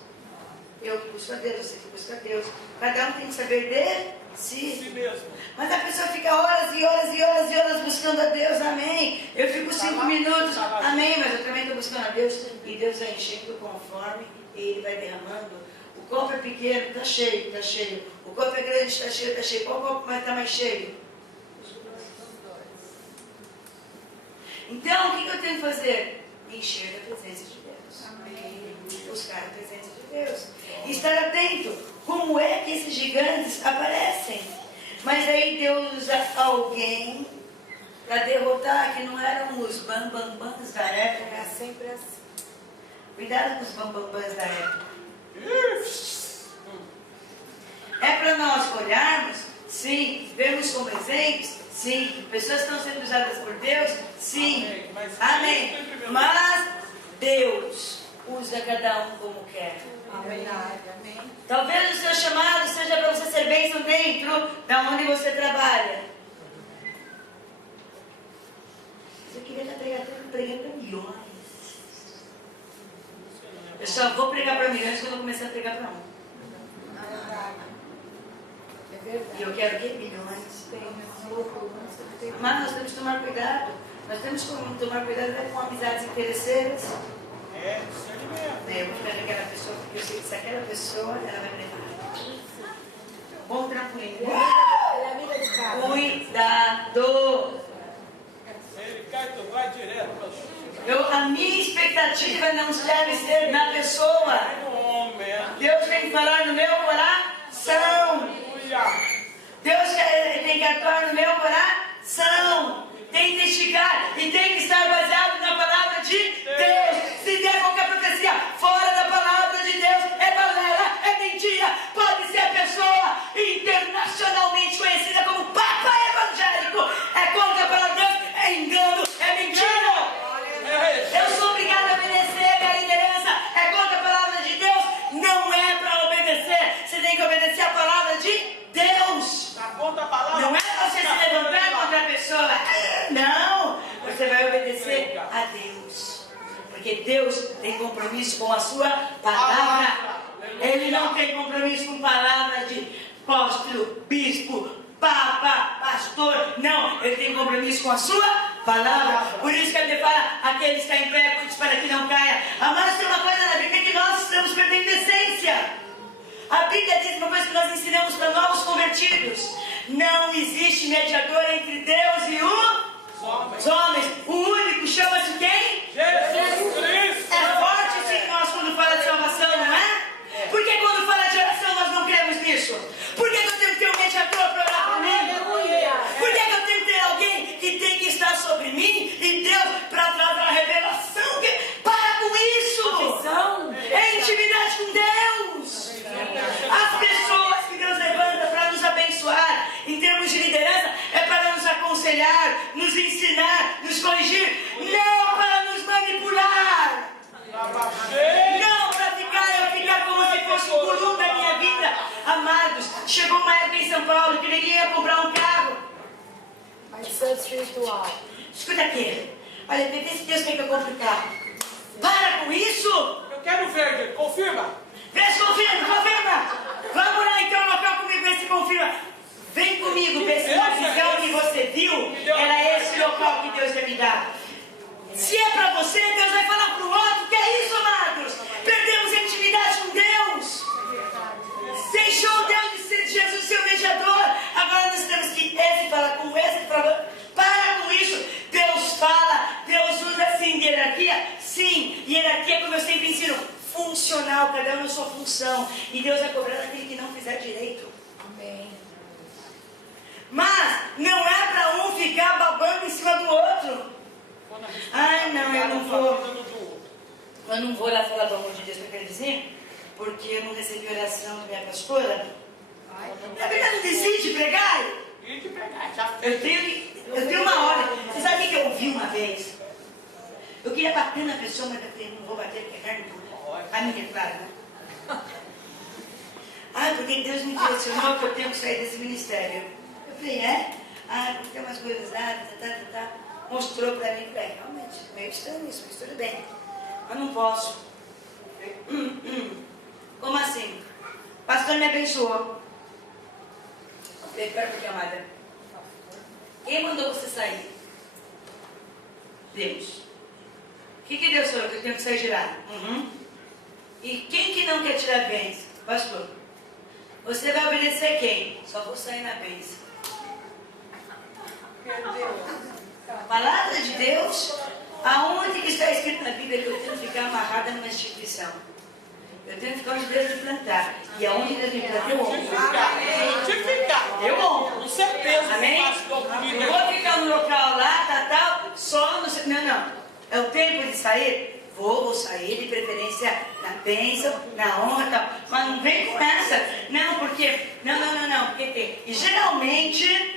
Eu que busco a Deus, você que busca a Deus. Cada um tem que saber de si mesmo. Mas a pessoa fica horas e horas e horas e horas buscando a Deus, amém. Eu fico 5 minutos, amém, mas eu também estou buscando a Deus. E Deus vai enchendo conforme Ele vai derramando. O copo é pequeno, está cheio, está cheio. O copo é grande, está cheio, está cheio. Qual copo está mais cheio? Então, o que eu tenho que fazer? Encher da presença de Deus. Amém. Buscar a presença de Deus. E estar atento. Como é que esses gigantes aparecem? Mas aí Deus usa alguém para derrotar, que não eram os bambambãs da época. É sempre assim. Cuidado com os bambambãs da época. É para nós olharmos, sim, vermos como exemplos, sim, pessoas estão sendo usadas por Deus, sim, amém. Mas Deus usa cada um como quer. Amém. Talvez o seu chamado seja para você ser bênção dentro da onde você trabalha. Você queria estar pregando para milhões. Eu só vou pregar para milhões quando eu começar a pregar para um. É verdade. E eu quero o quê? Milhões. Mas nós temos que tomar cuidado. Nós temos que tomar cuidado com amizades interesseiras. Isso aí mesmo. Eu vou ficar naquela pessoa, porque eu sei que se aquela pessoa, ela vai me levar. Bom trampolim. Ela é amiga de casa. Cuidado. Ele cai, tu vai direto para A minha expectativa não deve ser na pessoa. Deus tem que falar no meu coração. Deus tem que atuar no meu coração. Tem que testificar e tem que estar baseado na palavra de Deus. Se der qualquer profecia fora da palavra de Deus, é balela, é mentira. Pode ser a pessoa internacionalmente conhecida como Papa Evangélico. É contra a palavra de Deus, é engano, é mentira. Deus. Porque Deus tem compromisso com a sua palavra. Ele não tem compromisso com palavras de apóstolo, bispo, papa, pastor. Não, ele tem compromisso com a sua palavra. Por isso que ele fala, aquele que está em pé, cuide para que não caia. Amados, tem uma coisa na Bíblia que nós estamos perdendo essência. A Bíblia diz uma coisa que nós ensinamos para novos convertidos: não existe mediador entre Deus e os homens. O único chama-se quem? Jesus Cristo. É forte sim nós quando fala de salvação, não é? Porque quando fala de oração nós não cremos nisso. Por que eu tenho que ter um mediador para orar por mim? Por que eu tenho que ter alguém que tem que estar sobre mim e Deus para trazer a revelação? Para com isso! É intimidade com Deus. As pessoas que Deus levanta para nos abençoar em termos de liderança é para nos aconselhar, nos ensinar, nos corrigir, não para nos manipular. Não para ficar como se fosse um guru da minha vida. Amados, chegou uma época em São Paulo que ninguém ia comprar um carro. Adição espiritual. Escuta aqui. Olha, vê se Deus quer que eu compre um carro. Para com isso. Eu quero verde, confirma. Vê se confirma. Vamos lá então no local comigo, ver se confirma. Vem comigo, ver se na visão que você viu era esse local que Deus ia me dar. Se é para você, Deus vai falar para o outro. Que é isso, amados? Perdemos a intimidade com Deus. Deixou Deus de ser Jesus seu mediador. Agora nós temos que esse falar com esse. Para com isso. Deus fala. Deus usa sim hierarquia. Sim, hierarquia, como eu sempre ensino, funcional. Cada um na sua função. E Deus vai cobrar daquele que não fizer direito. Amém. Mas não é para um ficar babando em cima do outro. Ai, não, eu não vou lá falar do amor de Deus para aquele vizinho, porque eu não recebi oração da minha pastora. Na verdade, não decide pregar. Eu tenho uma hora. Você sabe o que eu ouvi uma vez? Eu queria bater na pessoa, mas eu falei, não vou bater porque é carne pura. A minha, claro, né? Ah, porque Deus me direcionou que eu tenho que sair desse ministério. Eu falei, é? Ah, porque tem umas coisas lá, mostrou para mim, falei, realmente, meio estranho isso, mas tudo bem. Mas não posso. Como assim? O pastor me abençoou. Eu falei, pera porque, amada. Quem mandou você sair? Deus. O que Deus falou? Que eu tenho que sair de lá? E quem que não quer tirar bênção? Pastor. Você vai obedecer quem? Só vou sair na bênção. Palavra de Deus, aonde que está escrito na Bíblia que eu tenho que ficar amarrada numa instituição? Eu tenho que ficar onde Deus me plantar. E aonde Deus me plantar, eu honro. Eu honro. Com certeza. Amém? Eu vou ficar no local lá, tal, só no... Não. É o tempo de sair? Vou sair de preferência na bênção, na honra, tal. Mas não vem com essa. Não, porque... Não. Porque tem. E geralmente...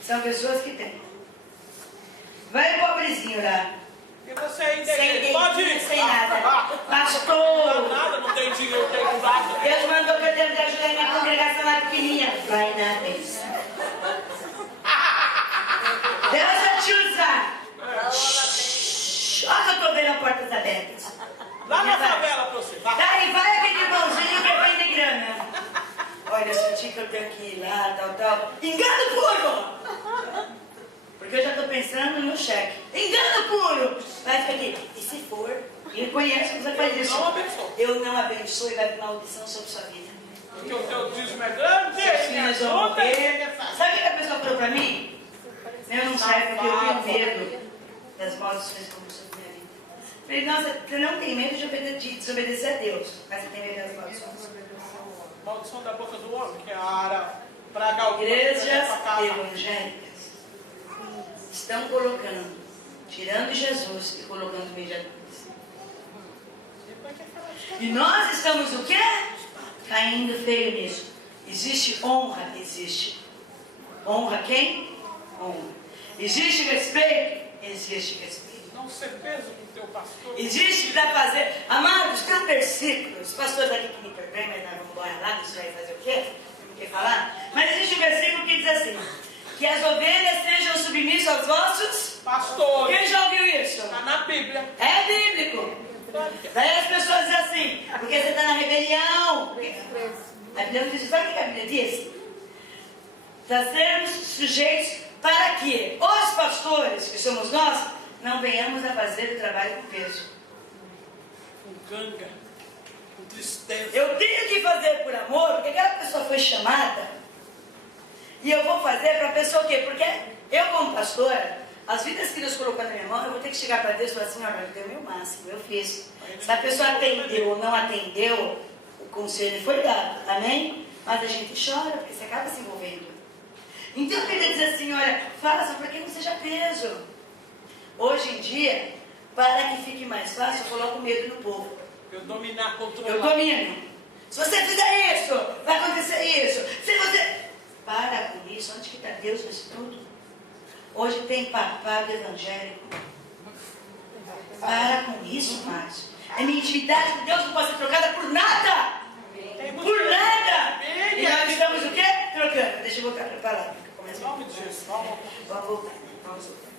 São pessoas que têm. Vai pobrezinho lá. E você ainda Sem pode ir. sem nada. Pastor. Nada, não tem dinheiro, tem que dar. Deus mandou que eu tenho que ajudar a minha congregação lá pequenininha. Vai na bênção. Deus vai te usar. Olha que eu estou vendo portas abertas. Lá na favela pra você. Daí vai aquele irmãozinho que vende grana. Olha, eu senti que eu tenho que ir lá, tal. Engano puro! Porque eu já estou pensando no cheque. Engano puro! Vai ficar aqui. E se for? Ele conhece que você faz isso. Não abençoe. Eu não abençoo e vai vir maldição sobre sua vida. Porque o teu dízimo é grande. Seus filhos vão morrer. Sabe o que a pessoa falou para mim? Eu não sei porque eu tenho medo das maldições como sobre minha vida. Falei, nossa, você não tem medo de desobedecer a Deus, mas você tem medo das maldições. Maldição da boca do homem, que é a ara praga alguma. Igrejas evangélicas estão colocando, tirando Jesus e colocando mediadores. E nós estamos o quê? Caindo feio nisso. Existe honra? Existe. Honra quem? Honra. Existe respeito? Existe respeito. Não ser peso com o teu pastor. Existe para fazer. Amados, tem um versículo. Os pastores daqui que me perdoem, mas nós vamos embora lá, você vai fazer o quê? Não quer falar? Mas existe um versículo que diz assim: que as ovelhas sejam submissas aos vossos Pastor, Quem já ouviu isso? está na Bíblia. É bíblico. Daí as pessoas dizem assim, porque você está na rebelião. A Bíblia não diz, sabe o que a Bíblia diz? Para sermos sujeitos para que os pastores, que somos nós, não venhamos a fazer o trabalho com peso. Com ganga, com tristeza. Eu tenho que fazer por amor, porque aquela pessoa foi chamada. E eu vou fazer para a pessoa o quê? Porque eu, como pastora, as vidas que Deus colocou na minha mão, eu vou ter que chegar para Deus e falar assim, olha, eu dei o meu máximo, eu fiz. Se a pessoa atendeu ou não atendeu, o conselho foi dado, amém? Mas a gente chora, porque você acaba se envolvendo. Então eu queria dizer assim, olha, faça para que não seja preso. Hoje em dia, para que fique mais fácil, eu coloco medo no povo. Eu dominar, controlar. Eu domino. Se você fizer isso, vai acontecer isso. Se você... Para com isso, onde que está Deus nisso tudo? Hoje tem papado evangélico. Para com isso, Márcio. A minha intimidade com Deus não pode ser trocada por nada. Por nada. E nós estamos o quê? Trocando. Deixa eu voltar para a palavra. Em nome de Jesus. Vamos. Vamos voltar. Vamos voltar.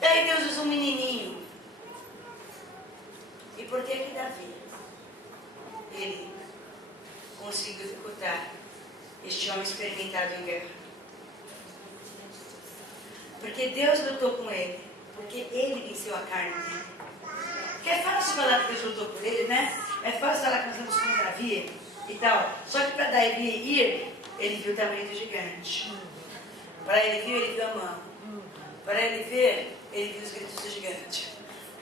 Daí Deus usa um menininho. E por que que Davi, ele conseguiu executar este homem experimentado em guerra? Porque Deus lutou com ele. Porque ele venceu a carne dele. Porque é fácil falar que Deus lutou por ele, né? É fácil falar que nós vamos com Davi e tal. Só que para Davi ir, ele viu o tamanho do gigante. Para ele viu a mão. Para ele ver, ele viu os gritos do gigante.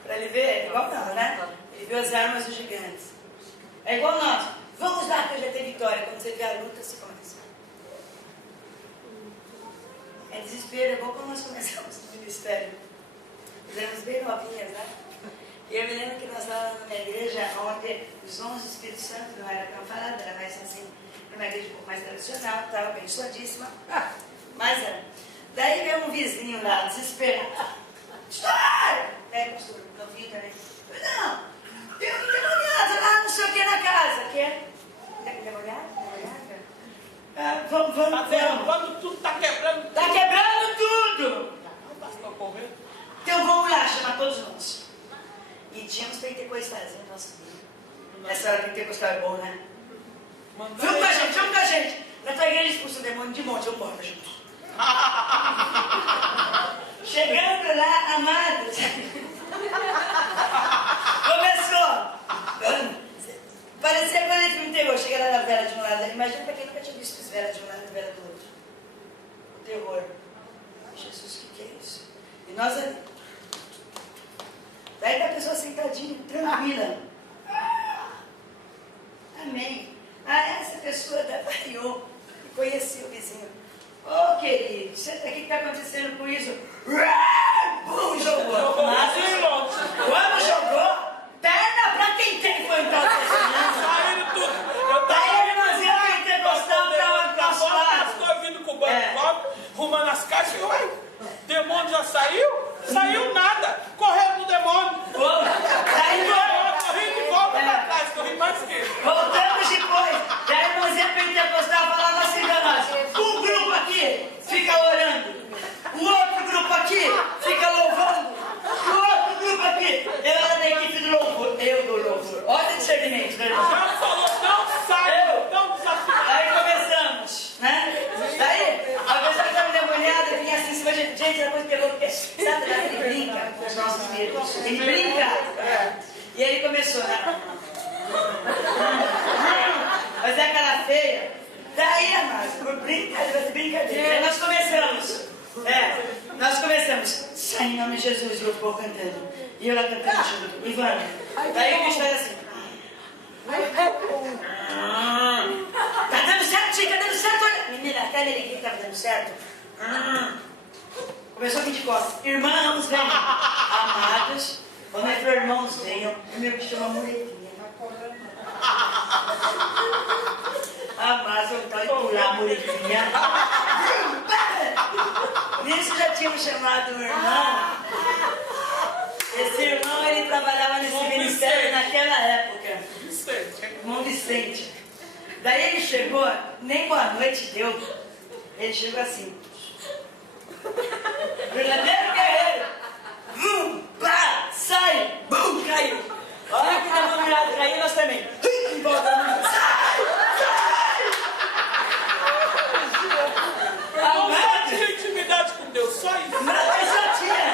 Para ele ver, igual não, né? Ele viu as armas dos gigantes. É igual nós. Vamos lá que eu já tenho vitória. Quando você vê a luta, você começa. É desespero, é igual quando nós começamos no ministério. Fizemos bem novinhas, né? E eu me lembro que nós estávamos numa igreja onde os dons do Espírito Santo não era tão falado, era mais assim, uma igreja um pouco mais tradicional, estava abençoadíssima. Mas era. Daí veio um vizinho lá, desesperado. História! É, pastor, novinho também. Não, tem um endemoniado lá, não sei o que na casa. Quer? Endemoniado? Vamos. Está derrubando tudo, está quebrando tudo. Tá quebrando tudo! Pastor, correndo. Então vamos lá, chamar todos nós. E tínhamos pentecostais no nosso meio. Essa hora pentecostal é bom, né? Vamos com a gente. Na tua igreja expulsa o demônio de monte, vamos embora juntos. Chegando lá, amados. Começou. Parecia quando ele me entregou. Chega lá na vela de um lado. Imagina para quem nunca tinha visto as velas de um lado e a vela do outro. O terror. Jesus, o que é isso? E nós ali. Daí tá a pessoa sentadinha, tranquila. Amém. Essa pessoa da variou e conhecia o vizinho. Ô querido, o que está acontecendo com isso? Bum, jogou. Quando jogou, perna pra quem tem foi então. Saindo tudo. Daí a irmãzinha pentecostal estava do nosso lado. Estou vindo com o banco, rumando as caixas. Uai, o demônio já saiu? Saiu nada. Correu do demônio. Daí Corri de volta pra trás, corri mais que ele. voltamos depois. Daí a irmãzinha pentecostal falava assim pra nós. Um grupo aqui fica orando. O outro grupo aqui fica louvando. O outro grupo aqui. Eu era da equipe do louvor. Eu do louvor. Olha o discernimento, né, irmão? Já falou, não sai, não desafio. Aí começamos, né? Daí, a pessoa que estava endemoniada vinha assim em cima de gente, depois pegou, porque sabe, ele brinca com os nossos medos. Ele brinca. E ele começou, né? Fazer aquela feia. Daí, amados, por brincadeira. Aí nós começamos. Nós começamos. Sai em nome de Jesus, e o povo cantando. E eu lá cantando junto. Ivana. Daí o bicho faz assim. Tá dando certo, tia, tá dando certo. Olha. Menina, até ninguém tava dando certo. Começou a vir de costas. Irmãos, venham. Amados. Quando ele falou, irmãos, venham. Primeiro que chama muletinha. Amados, eu tava de pular a muletinha. Nisso já tínhamos chamado um irmão. Esse irmão, ele trabalhava nesse ministério naquela época. Irmão Vicente. Daí ele chegou, nem boa noite deu. Ele chegou assim. Verdadeiro guerreiro. Pá, sai, bum, caiu. A hora que a mulherada caiu, nós também. E voltamos. Sai! Irmão, só tinha intimidade com Deus, só isso. Não, mas só tinha.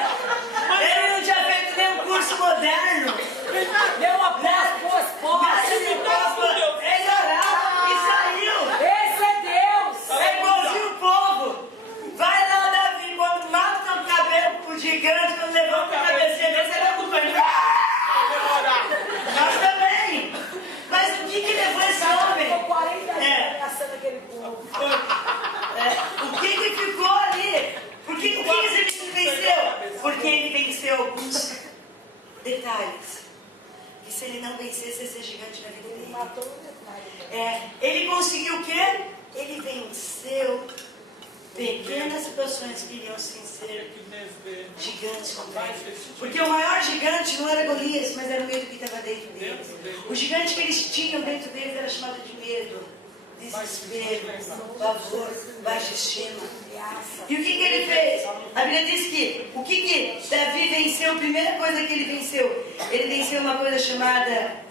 Ele não tinha feito nenhum curso moderno. Deu uma pós-pós. Mas ele orava e saiu. Esse é Deus. É igualzinho o povo. Vai lá, Davi, quando mata o cabelo pro gigante, quando levanta a cabecinha dele, você vai acompanhando. Nós também. Mas o que levou esse homem? Ficou 40 anos caçando aquele povo. O que ficou ali? Por que ele venceu? Porque ele venceu alguns detalhes. Que se ele não vencesse, ia ser gigante na vida dele. Matou o detalhe. Ele conseguiu o quê? Ele venceu pequenas situações que iriam sim ser gigantes contra ele. Porque o maior gigante não era Golias, mas era o medo que estava dentro deles. O gigante que eles tinham dentro deles era chamado de medo, desespero, pavor, baixa estima. E o que ele fez? A Bíblia diz que o que Davi venceu, a primeira coisa que ele venceu uma coisa chamada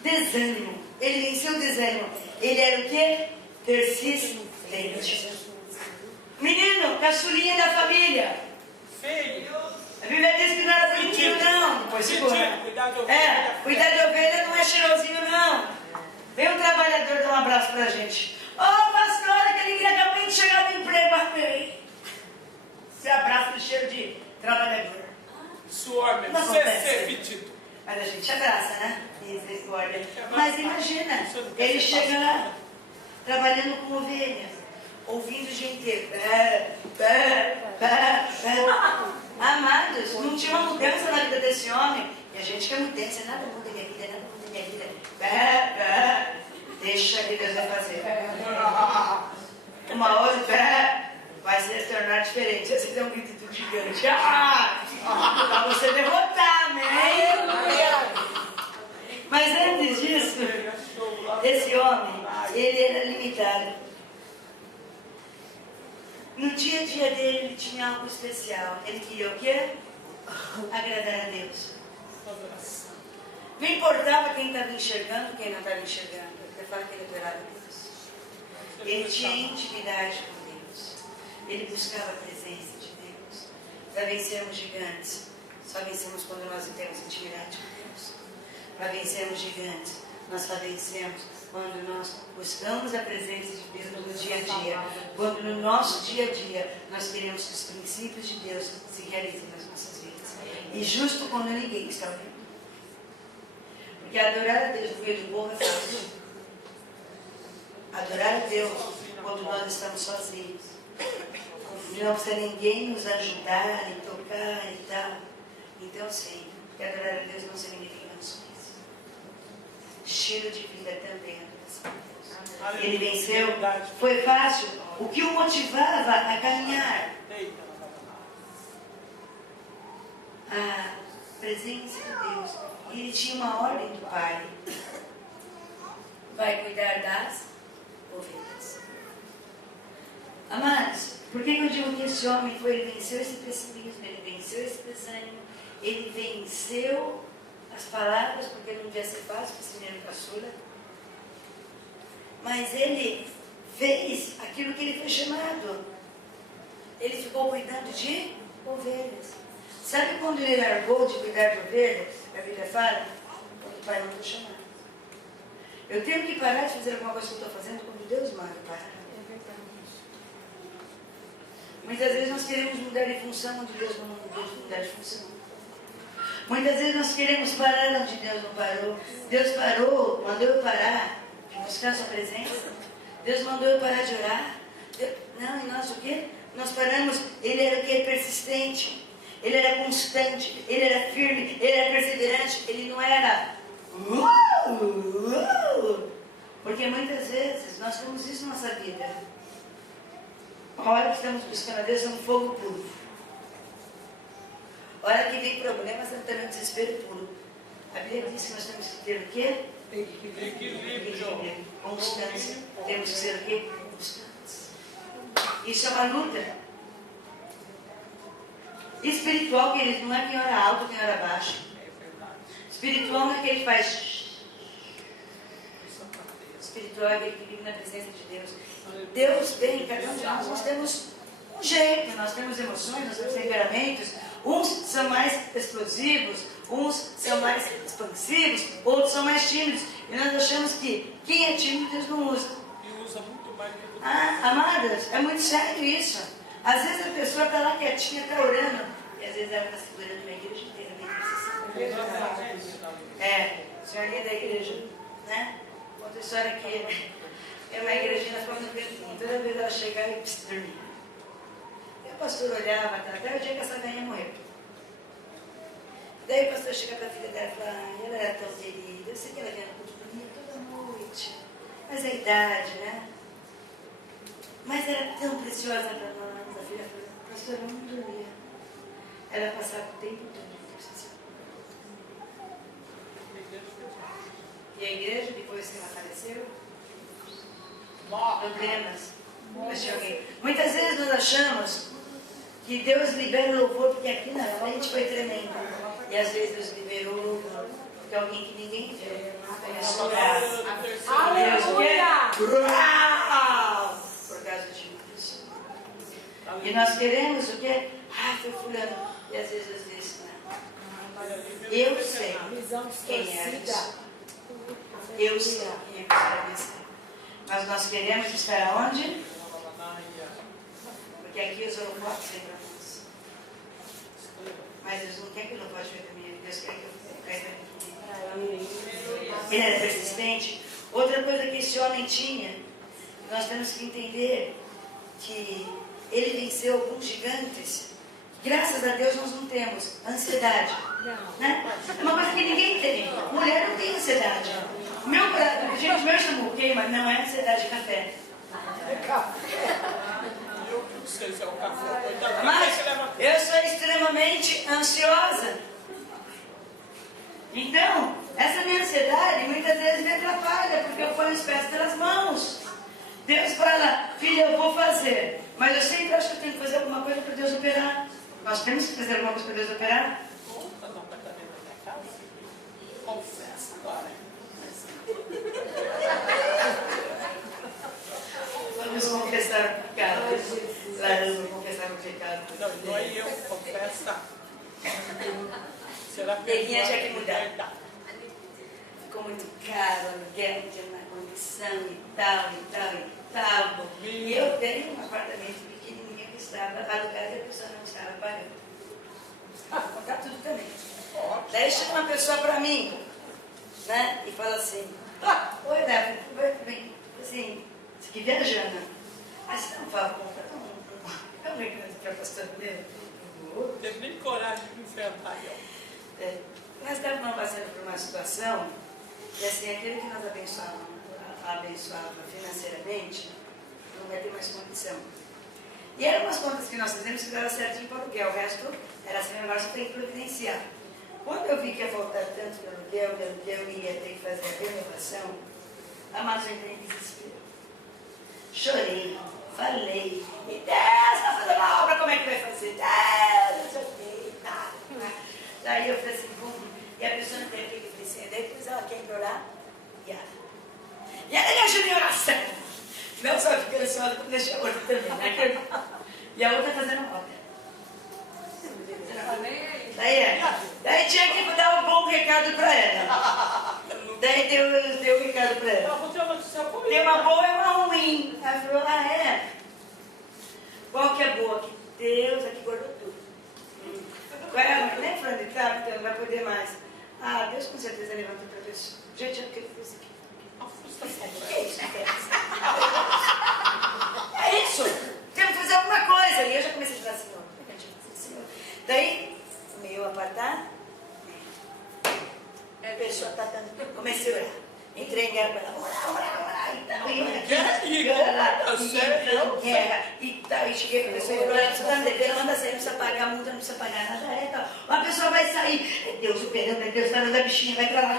desânimo. Ele venceu o desânimo. Ele era o quê? Persistente. Menino, caçulinha da família. Feio. A Bíblia diz que não era bonitinho, não. Depois segura. Cuidar de ovelha não é cheirosinho, não. Vem um trabalhador dar um abraço pra gente. Ô, pastora, que ele acabou de chegar no emprego. Você abraça o cheiro de trabalhador. Suor mesmo. Não acontece. Ser fedido. Mas a gente abraça, né? Misericórdia. Mas imagina, ele chega lá, trabalhando com ovelhas, ouvindo o dia inteiro. Amados, não tinha uma mudança na vida desse homem. E a gente quer mudança, nada muda minha vida, nada muda minha vida. Deixa que Deus vai fazer. Uma hora vai se tornar diferente. Você tem um grito gigante. Pra você derrotar, amém? Mas antes disso, esse homem, ele era limitado. No dia a dia dele, ele tinha algo especial. Ele queria o quê? Agradar a Deus. Não importava quem estava enxergando, quem não estava enxergando. Ele fala que ele adorava a Deus. Ele tinha intimidade com Deus. Ele buscava a presença de Deus. Para vencermos gigantes, só vencemos quando nós temos intimidade com Deus. Para vencermos gigantes, nós só vencemos quando nós buscamos a presença de Deus no dia a dia. Quando no nosso dia a dia nós queremos que os princípios de Deus se realizem nas nossas vidas. E justo quando ninguém está olhando. Porque adorar a Deus no meio do povo é fácil. Adorar a Deus quando nós estamos sozinhos. Não precisa ninguém nos ajudar e tocar e tal. Então sim, porque adorar a Deus não significa nações. Estilo de vida também é Deus. Ele venceu, foi fácil. O que o motivava a caminhar? A presença de Deus. Ele tinha uma ordem do Pai. Vai cuidar das ovelhas. Amados, por que eu digo que esse homem ele venceu esse pessimismo, ele venceu esse desânimo, ele venceu as palavras, porque não devia ser fácil para esse menino caçula. Mas ele fez aquilo que ele foi chamado. Ele ficou cuidando de ovelhas. Sabe quando ele largou de cuidar de ovelhas? A Bíblia fala, quando o Pai não foi chamado. Eu tenho que parar de fazer alguma coisa que eu estou fazendo quando Deus manda parar. Muitas vezes nós queremos mudar de função onde Deus não mudou de mudar de função. Muitas vezes nós queremos parar onde Deus não parou. Deus parou, mandou eu parar de buscar a sua presença. Deus mandou eu parar de orar. Não, e nós o quê? Nós paramos, ele era o quê? Persistente. Ele era constante, ele era firme, ele era perseverante, ele não era porque muitas vezes nós temos isso na nossa vida. A hora que estamos buscando a Deus é um fogo puro. A hora que vem problemas é também um desespero puro. A Bíblia diz que nós temos que ter o quê? Equilíbrio. Constância. Temos que ser o quê? Constantes. Isso é uma luta. Espiritual, querido, não é quem ora alto, quem ora baixo. Espiritual não é aquele que faz. Espiritual é aquele que vive na presença de Deus. Deus vem, cada um de nós temos um jeito, nós temos emoções, nós temos temperamentos. Uns são mais explosivos, uns são mais expansivos, outros são mais tímidos. E nós achamos que quem é tímido, Deus não usa. E usa muito mais do que Amadas, é muito sério isso. Às vezes a pessoa está lá quietinha, está orando, e às vezes ela está segurando uma igreja inteira. O senhor é da igreja, né? Outra história aqui, é uma igrejinha na forma do tempinho. Toda vez ela chegava e dormia. E o pastor olhava até o dia que essa velha morreu. Daí o pastor chega para a filha dela e fala, ela era tão querida, eu sei que ela vinha no culto dormia toda noite, mas é a idade, né? Mas era tão preciosa para nós. A filha falou, pastor, eu não dormia. Ela passava o tempo todo. E a igreja, depois que ela faleceu, problemas. Muitas vezes nós achamos que Deus libera o louvor porque aqui na frente foi tremendo. E às vezes Deus liberou o louvor porque alguém que ninguém viu começou a orar. Aleluia! Por causa de isso. E nós queremos o quê? Foi fulano. E às vezes Deus diz, não. Eu sei quem é isso. Eu sei quem é isso. Mas nós queremos estar aonde? Porque aqui os holofotes vêm para nós. Mas Deus não quer que o holofote venha para mim. Deus quer que eu caia para mim. Ele era persistente. Outra coisa que esse homem tinha, nós temos que entender que ele venceu alguns gigantes. Graças a Deus nós não temos ansiedade. Né? É uma coisa que ninguém tem. Mulher não tem ansiedade. Gente, meu chamou mas não é ansiedade de café. Eu não sei se é o café. Mas eu sou extremamente ansiosa. Então, essa minha ansiedade muitas vezes me atrapalha, porque eu ponho os pés pelas mãos. Deus fala, filha, eu vou fazer. Mas eu sempre acho que eu tenho que fazer alguma coisa para Deus operar. Nós temos que fazer alguma coisa para Deus operar? Confessa agora. Vamos confessar o pecado. Vamos confessar o pecado. Não é eu, confessa. Será que Neguinha tinha que mudar. Ficou muito caro, aluguel, tinha uma condição e tal. E eu tenho um apartamento pequenininho que estava alugado e a pessoa não estava pagando. Vou contar tudo também. Daí chega uma pessoa para mim, né? E fala assim, oi, Davi, bem, assim, você aqui viajando. Mas você não fala, é um recado para a pastora dele? não teve nem coragem de enfrentar eu. Nós estávamos passando por uma situação, e assim, aquele que nós abençoava financeiramente, não vai ter mais condição. E eram umas contas que nós fizemos que dava certinho para o aluguel, o resto era assim, agora você tem que providenciar. Quando eu vi que ia faltar tanto no aluguel e ia ter que fazer a renovação, amados, eu entrei em desespero. Chorei, falei, e Deus, vai fazer uma obra, como é que vai fazer? Deus, não sei o quê, tá. Daí eu falei assim, e a pessoa não tem o que dizer, daí depois ela quer implorar, e ela me ajuda em oração. Não só fica ansiosa, como deixa a outra também, né? E a outra fazendo obra. Daí tinha que dar um bom recado para ela. Daí deu um recado para ela. Tem uma boa e uma ruim. Ela falou, é? Qual que é boa? Que Deus aqui guardou tudo. Qual é a ruim? Nem falando de tal, porque não vai poder mais. Deus com certeza levantou para pessoa. Gente, é porque ele fez aqui. É isso, é isso. Temos que fazer alguma coisa. E eu já comecei a falar assim, daí, meio apartar, a pessoa está dando. Comecei a orar. Entrei em guerra para ela, orar, e tal. E tal. E cheguei para a pessoa e falei, você está me devendo, manda sair, não precisa pagar multa, não precisa pagar nada. Tal. A pessoa vai sair. Deus operando, Deus está dando a bichinha, vai para lá.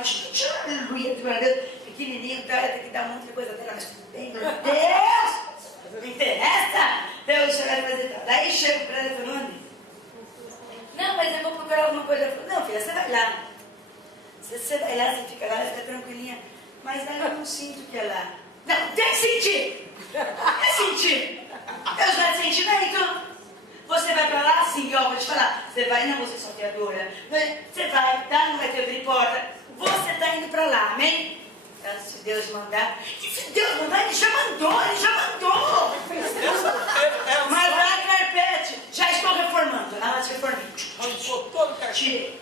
Aleluia, Deus. Pequenininho, tá, tem que dar um monte de coisa dela, mas tudo bem, Deus, não interessa, Deus chego para ela e falo, onde? Não, mas eu vou procurar alguma coisa. Eu falo, não, filha, você vai lá. Você vai lá, você fica lá, fica tranquilinha. Mas daí eu não sinto que é lá. Não, tem que sentir! É sentir! Deus vai sentir, né? Então, você vai para lá, sim, ó, vou te falar. Você vai, não, você é salteadora. Você vai, tá? Não vai ter abrir porta. Você está indo para lá, amém? Se Deus mandar. E se Deus mandar, ele já mandou, ele já mandou. Mas lá, carpete, já estou reformando. Ela se reformou. Arrancou todo o carpete. Tirei.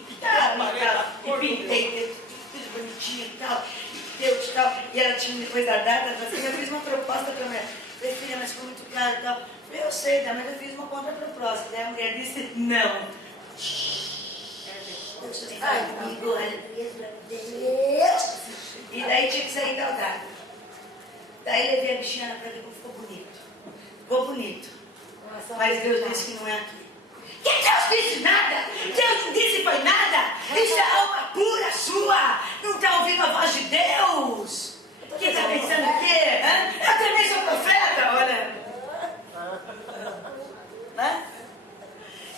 E pintei, tudo bonitinho e tal. Deus e tal. E ela tinha, depois da data, ela falou assim, eu fiz uma proposta para a mulher. Falei, filha, mas ficou muito caro e tal. Falei, eu sei, tá, mas eu fiz uma contraproposta. Daí a mulher disse, não. Ai, comigo, olha, Deus. E daí tinha que sair da data. Daí levei a bichinha na praia e ficou bonito. Ficou bonito. Mas Deus disse que não é aqui. Que Deus disse nada? Deus não disse foi nada? Isso é alma pura sua. Não está ouvindo a voz de Deus? Quem está pensando o quê? Hã? Eu também sou profeta, olha. Hã?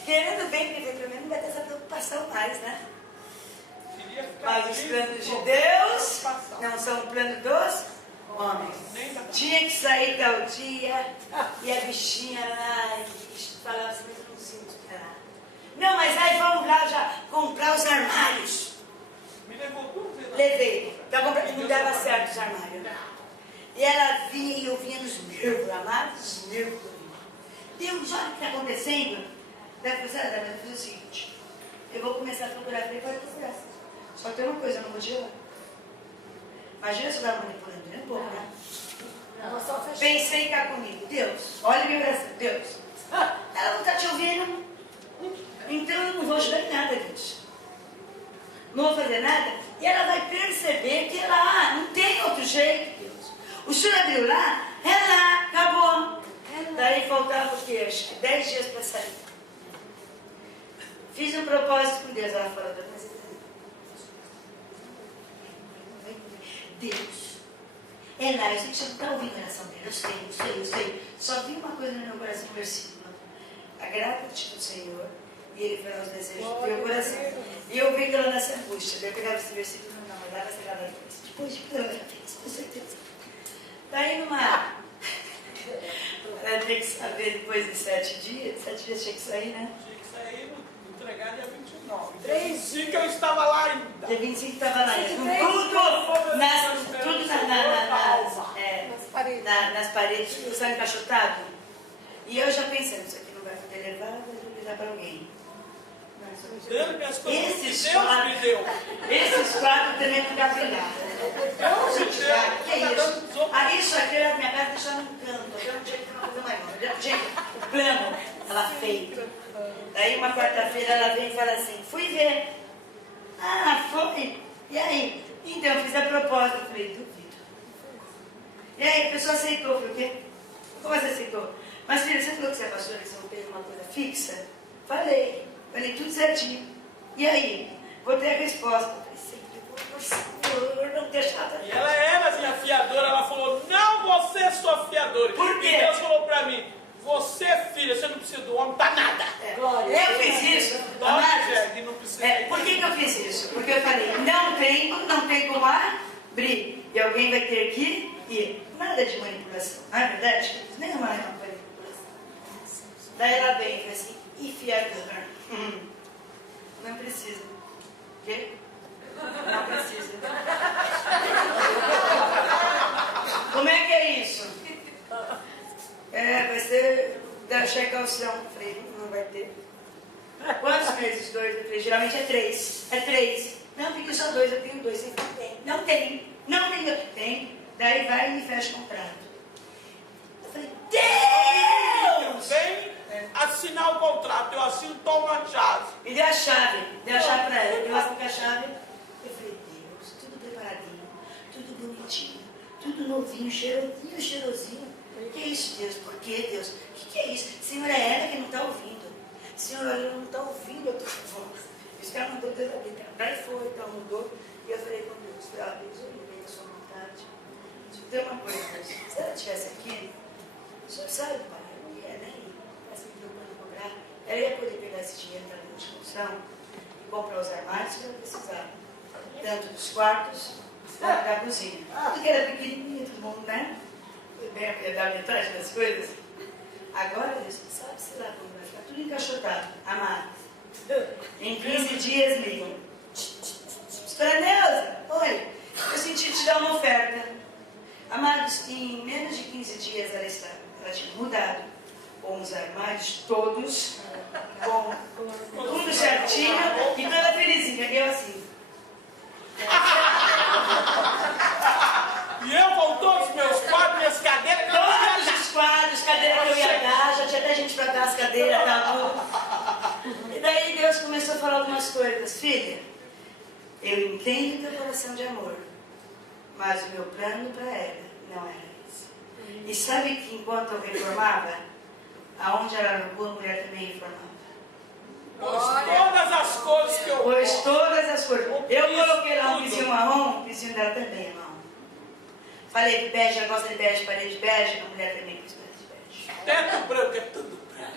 Querendo bem viver para mim, não vai ter essa preocupação mais, né? Mas os planos de Deus não são o plano dos homens. Tinha que sair tal dia e a bichinha lá falava assim, mas eu não sinto pra lá. Não, mas aí vamos lá já comprar os armários. Me levou 2 vezes. Levei. Não dava certo os armários. E ela vinha e eu vinha nos nervos, amados, os nervos. Deus, olha o que está acontecendo. Daí eu falei, mas eu fiz o seguinte, eu vou começar a procurar. Falei, pode procurar. Só tem uma coisa, eu não vou te levar. Imagina se eu estava manipulando, nem um pouco, né? Pensei cá comigo, Deus, olha minha oração, Deus. Ela não está te ouvindo, então eu não vou ajudar em nada, Deus. Não vou fazer nada, e ela vai perceber que ela, não tem outro jeito, Deus. O senhor abriu lá, é lá, acabou. Daí faltava o quê? Acho que 10 dias para sair. Fiz um propósito com Deus, ela falou, mas Deus. É lá, eu sei que você não está ouvindo a oração dele. Eu sei. Só vi uma coisa no meu coração, um versículo. Agrada-te do Senhor e Ele fará os desejos do teu coração. E eu vi que ela nessa angústia. Daí eu pegava esse versículo, não, mas lá vai ser agrada a Deus. Depois de que ela já fez, com certeza. Daí numa... Ela tem que saber depois de 7 dias. 7 dias tinha que sair, né? Tinha que sair, entregar dia 29. Dia 25 eu estava lá ainda. Dia 25 estava lá, nas paredes, tudo só encaixotado. E eu já pensando, isso aqui não vai poder levar, eu vou precisar para alguém. Dando minhas coisas que Esses Deus me deu. quadros também não dá brilhar. Que é isso? Isso aqui na minha casa deixar num canto. Eu não tinha que fazer mais. Gente, o plano, ela feito. Daí uma quarta-feira ela vem e fala assim, fui ver. Ah, foi? E aí? Então, eu fiz a proposta. Eu falei, duvido. E aí, a pessoa aceitou. Eu falei, o quê? Como você aceitou? Mas filha, você falou que você é pastora, que você não tem uma coisa fixa? Falei tudo certinho. E aí? Vou ter a resposta. Eu falei, sempre por Senhor, não deixar. E ela era minha fiadora, ela falou, não, você é sua fiadora. Por quê? E Deus falou pra mim, você, filha, você não precisa do homem, tá nada. Eu fiz isso. Amados, não precisa. Por que eu fiz isso? Porque eu falei, não tem como abrir. E alguém vai ter que ir. Nada de manipulação. Não é verdade? Nenhuma manipulação. Daí ela vem e fala assim, e fiadora? Não precisa. O quê? Não precisa. Como é que é isso? Vai ser da calção. Eu falei, não vai ter. Quantos meses? 2? Eu falei, geralmente é 3. É 3. Não, fiquei só 2, eu tenho 2. Não tem. Tem. Daí vai e me fecha o contrato. Eu falei, Deus! Vem assinar o contrato, eu assino, toma a chave. Me deu a chave pra ela. Eu assino a chave. Eu falei, Deus, tudo preparadinho, tudo bonitinho, tudo novinho, cheirosinho. Que é isso, Deus? Por que, Deus? O que é isso? Senhor, é ela que não está ouvindo. Senhor, ela não está ouvindo a tua voz. Isso que ela mandou Deus abrir. Daí foi, então mudou. E eu falei com Deus, Deus, eu lembrei da sua vontade. Tem uma coisa, Deus, se ela estivesse aqui, o senhor sabe, pai, eu não ia nem assim, preocupando com tostão e comprou os armários que ela precisava. Tanto dos quartos quanto da cozinha. Tudo que era pequenininho, todo mundo, né? Bem da metade das coisas. Agora, Deus sabe, sei lá como vai ficar tudo encaixotado, amado. Em 15 dias ligam. Doutora Neuza, oi, eu senti te dar uma oferta. Amados, em menos de 15 dias ela tinha mudado com os armários todos, com tudo certinho e toda felizinha. Eu assim. E eu com todos os meus quadros, minhas cadeiras. Todos os quadros, cadeira que eu ia dar, já tinha até gente pra dar as cadeiras, tá tudo. E daí Deus começou a falar algumas coisas. Filha, eu entendo teu coração de amor, mas o meu plano para ela não era esse. E sabe que enquanto eu reformava, aonde ela alugou, a mulher também reformava. Pois todas as cores que eu Pois todas as cores. Eu Isso coloquei lá um tudo. pisinho marrom, o pisinho dela também é marrom. Falei que bege, ela gosta de bege, parede bege, a mulher também quis parede bege. teto branco, é tudo branco.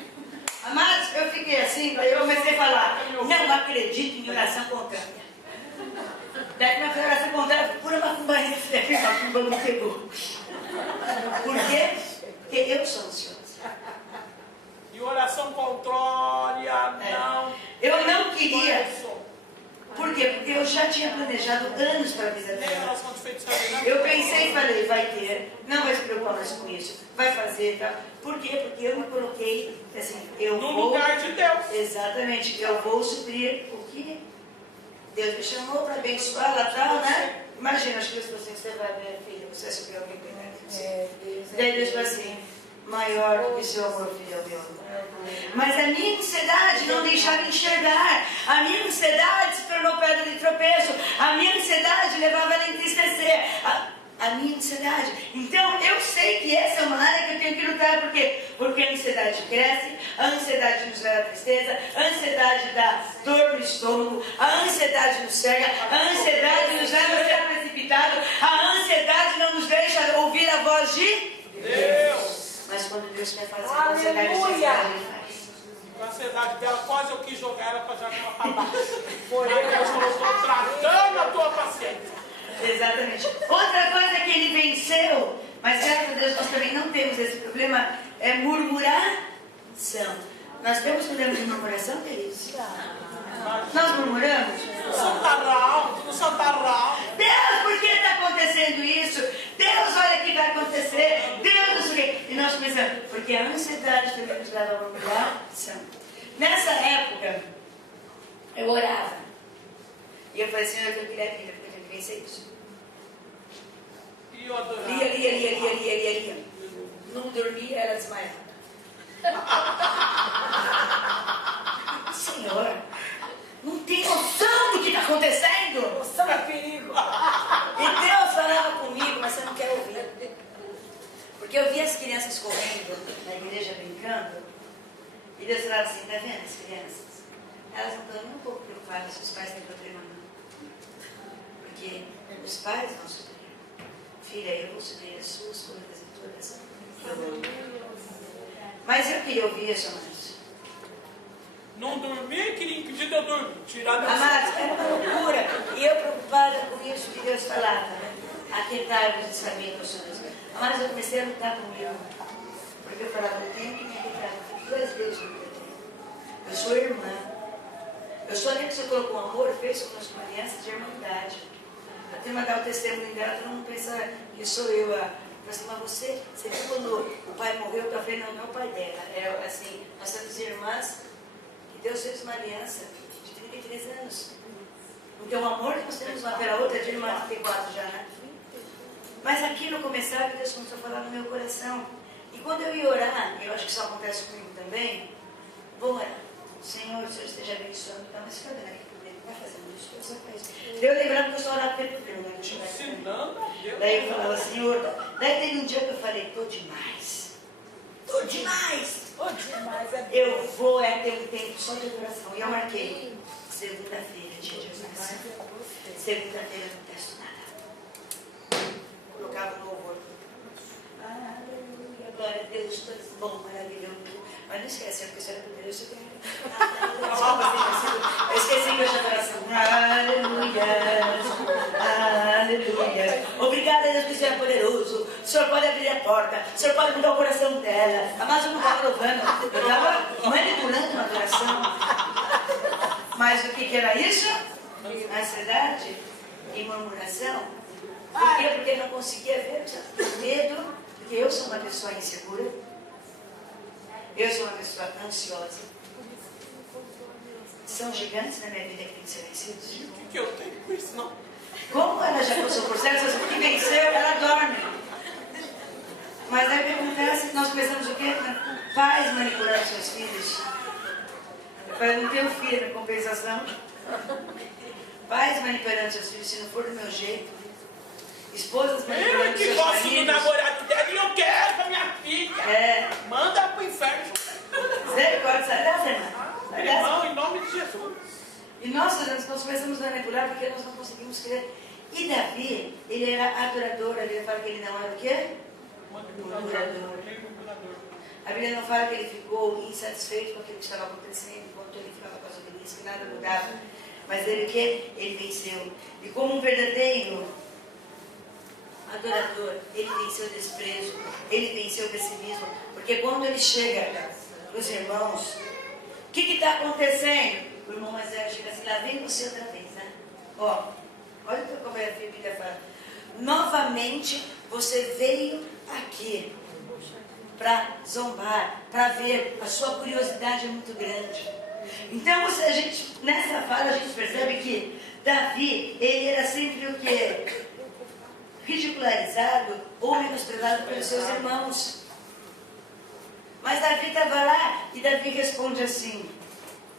Amados, eu fiquei assim, daí eu comecei a falar, não acredito em oração contrária. Daí que minha oração contrária foi pura macumbaria, que macumba não pegou. Por quê? Porque eu sou ansiosa. E oração contrária, não. Eu não queria. Começou. Por quê? Porque eu já tinha planejado anos para a vida Nem dela. oração de feitiçaria, não. Eu pensei e falei, vai ter, não vai se preocupar mais com isso, vai fazer, tá? Por quê? Porque eu me coloquei, assim, eu No vou... lugar de Deus. Exatamente, eu vou suprir o que Deus me chamou para abençoar lá tal, né? Imagina, acho que Deus falou assim, você vai ver, filha, você vai suprir alguém bem grande. Daí Deus falou assim, maior do que seu amor, filho, é o meu amor. Mas a minha ansiedade não deixava enxergar. A minha ansiedade se tornou pedra de tropeço. A minha ansiedade levava ela a entristecer. A minha ansiedade. Então, eu sei que essa é uma área que eu tenho que lutar. Por quê? Porque a ansiedade cresce, a ansiedade nos leva à tristeza, a ansiedade dá dor no estômago, a ansiedade nos cega, a ansiedade nos leva a ser precipitado, a ansiedade não nos deixa ouvir a voz de Deus. Mas quando Deus quer fazer, a ansiedade ele faz. Com a ansiedade dela, quase eu quis jogar ela para jogar ela para baixo. Aí Deus falou, estou tratando a tua paciência. Exatamente. Outra coisa que ele venceu, mas graças a Deus nós também não temos esse problema, é murmuração. Nós temos problema de murmuração, queridos? Nós murmuramos? No santarrão, no santarrão. Deus, por que está acontecendo isso? Deus, olha o que vai acontecer. Deus, não sei o quê. E nós pensamos, porque a ansiedade também nos leva a murmuração. Nessa época, eu orava. E eu falei, Senhor, eu queria vida, porque eu tenho que vencer isso. E eu adorava. Lia. Não dormia, ela desmaiava. Senhor, não tem noção do que está acontecendo? Noção do perigo. E Deus falava comigo, mas você não quer ouvir. Porque eu via as crianças correndo na igreja brincando, e Deus falava assim, tá vendo as crianças? Elas não estão nem um pouco preocupadas se os pais têm problema não. Porque os pais vão suprir. Filha, eu vou suprir as suas coisas e todas. Mas eu queria ouvir isso, amados. Não dormia, queria impedir de eu dormir. Tirar da Amados, era uma loucura. E eu preocupada com isso que Deus falava, né? Aquietai-vos e sabei que eu sou Deus. Amados, eu comecei a lutar comigo. Porque eu falava, eu tenho que me aquietar. Tu és Deus no meu tempo. Eu sou irmã. Eu sou ali que você colocou amor, fez conosco uma aliança de irmandade. Até mandar o testemunho dela, todo mundo pensa que sou eu. Mas você viu quando o pai morreu, eu falei, não é o pai dela. É assim, nós somos irmãs. Deus fez uma aliança de 33 anos. Então o amor que nós temos uma pela outra é de irmã 34 já, né? Mas aquilo começava e Deus começou a falar no meu coração. E quando eu ia orar, e eu acho que isso acontece comigo também, vou orar. Senhor, o Senhor esteja abençoando. Tá, mas cadê aqui por dentro? Vai fazendo isso, Deus faz. Eu lembrava que eu só orava pelo problema, né? Deixa eu ver. ensinando a Deus. Daí eu falava, Senhor, daí teve um dia que eu falei, tô demais. Tô demais. Demais, é Eu vou ter um tempo só de adoração. E eu marquei segunda-feira, dia de adoração. Segunda-feira eu não peço nada. Colocava no louvor. Aleluia, glória a Deus, tudo bom, maravilhoso. Mas não esquece, porque você era poderoso, você tem. esqueci que eu já oração. Aleluia. Aleluia. Obrigada, Deus, que o Senhor é poderoso. O Senhor pode abrir a porta. O Senhor pode mudar o coração dela. Mas eu não estava louvando. Eu estava manipulando uma adoração. Mas o que era isso? Ansiedade e murmuração. Por quê? Porque eu não conseguia ver. Medo. Porque eu sou uma pessoa insegura. Eu sou uma pessoa ansiosa. São gigantes na minha vida que têm que ser vencidos. E o que eu tenho com isso, não? Como ela já passou por certo, que venceu, ela dorme. Mas aí o que acontece? Nós começamos o quê? Pais manipulando seus filhos. Eu não tenho filho, em compensação. Pais manipulando seus filhos, se não for do meu jeito. Esposas manipulando Eu que seus gosto do maridos. namorado dela e eu quero pra minha filha. É. Manda pro inferno. Misericórdia, sai dessa, irmã. Sai dessa. Irmão, em nome de Jesus. E nós começamos a manipular porque nós não conseguimos crer. E Davi, ele era adorador. A Bíblia fala que ele não era o quê? Murmurador. A Bíblia não fala que ele ficou insatisfeito com aquilo que estava acontecendo, enquanto ele ficava com as ovelhas, que nada mudava. Mas ele o quê? Ele venceu. E como um verdadeiro adorador, ele venceu o desprezo, ele venceu o pessimismo. Porque quando ele chega para os irmãos, o que está acontecendo? O irmão mais velho chega assim, lá vem você outra vez, né? Ó, olha como a Bíblia fala. Novamente você veio aqui para zombar, para ver. A sua curiosidade é muito grande. Então, a gente, nessa fala, a gente percebe que Davi, ele era sempre o quê? Ridicularizado ou menosprezado pelos seus irmãos. Mas Davi estava lá e Davi responde assim: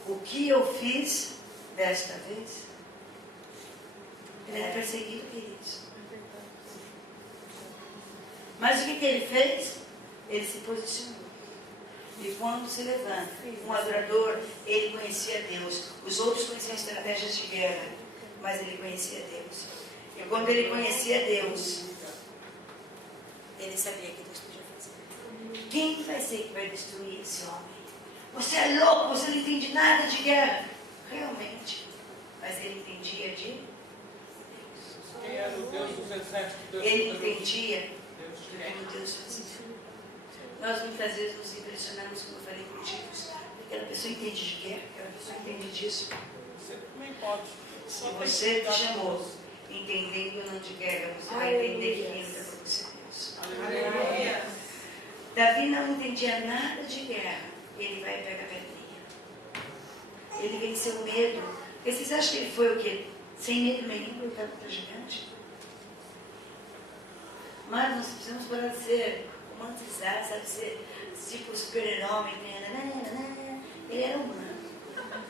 o que eu fiz desta vez? Ele era perseguido, queridos. Mas o que ele fez? Ele se posicionou. E quando se levanta, um adorador, ele conhecia Deus. Os outros conheciam estratégias de guerra, mas ele conhecia Deus. E quando ele conhecia Deus, ele sabia que Deus podia fazer. Quem vai ser que vai destruir esse homem? Você é louco, você não entende nada de guerra. Realmente. Mas ele entendia de Deus. Quem era o Deus dos exércitos? Ele entendia como Deus fazia. Nós muitas vezes nos impressionamos, como eu falei, com motivos. Aquela pessoa entende de guerra, aquela pessoa entende disso. Você também pode. Se você te chamou entendendo não de guerra, você vai entender que quem está por você é Deus. Aleluia. Davi não entendia nada de guerra. Ele vai pegar a pedrinha. Ele venceu o medo. Porque vocês acham que ele foi o quê? Sem medo nenhum, lutar contra o gigante? Mas nós precisamos parar de ser romantizados, sabe? Ser tipo super-herói. Ele era humano.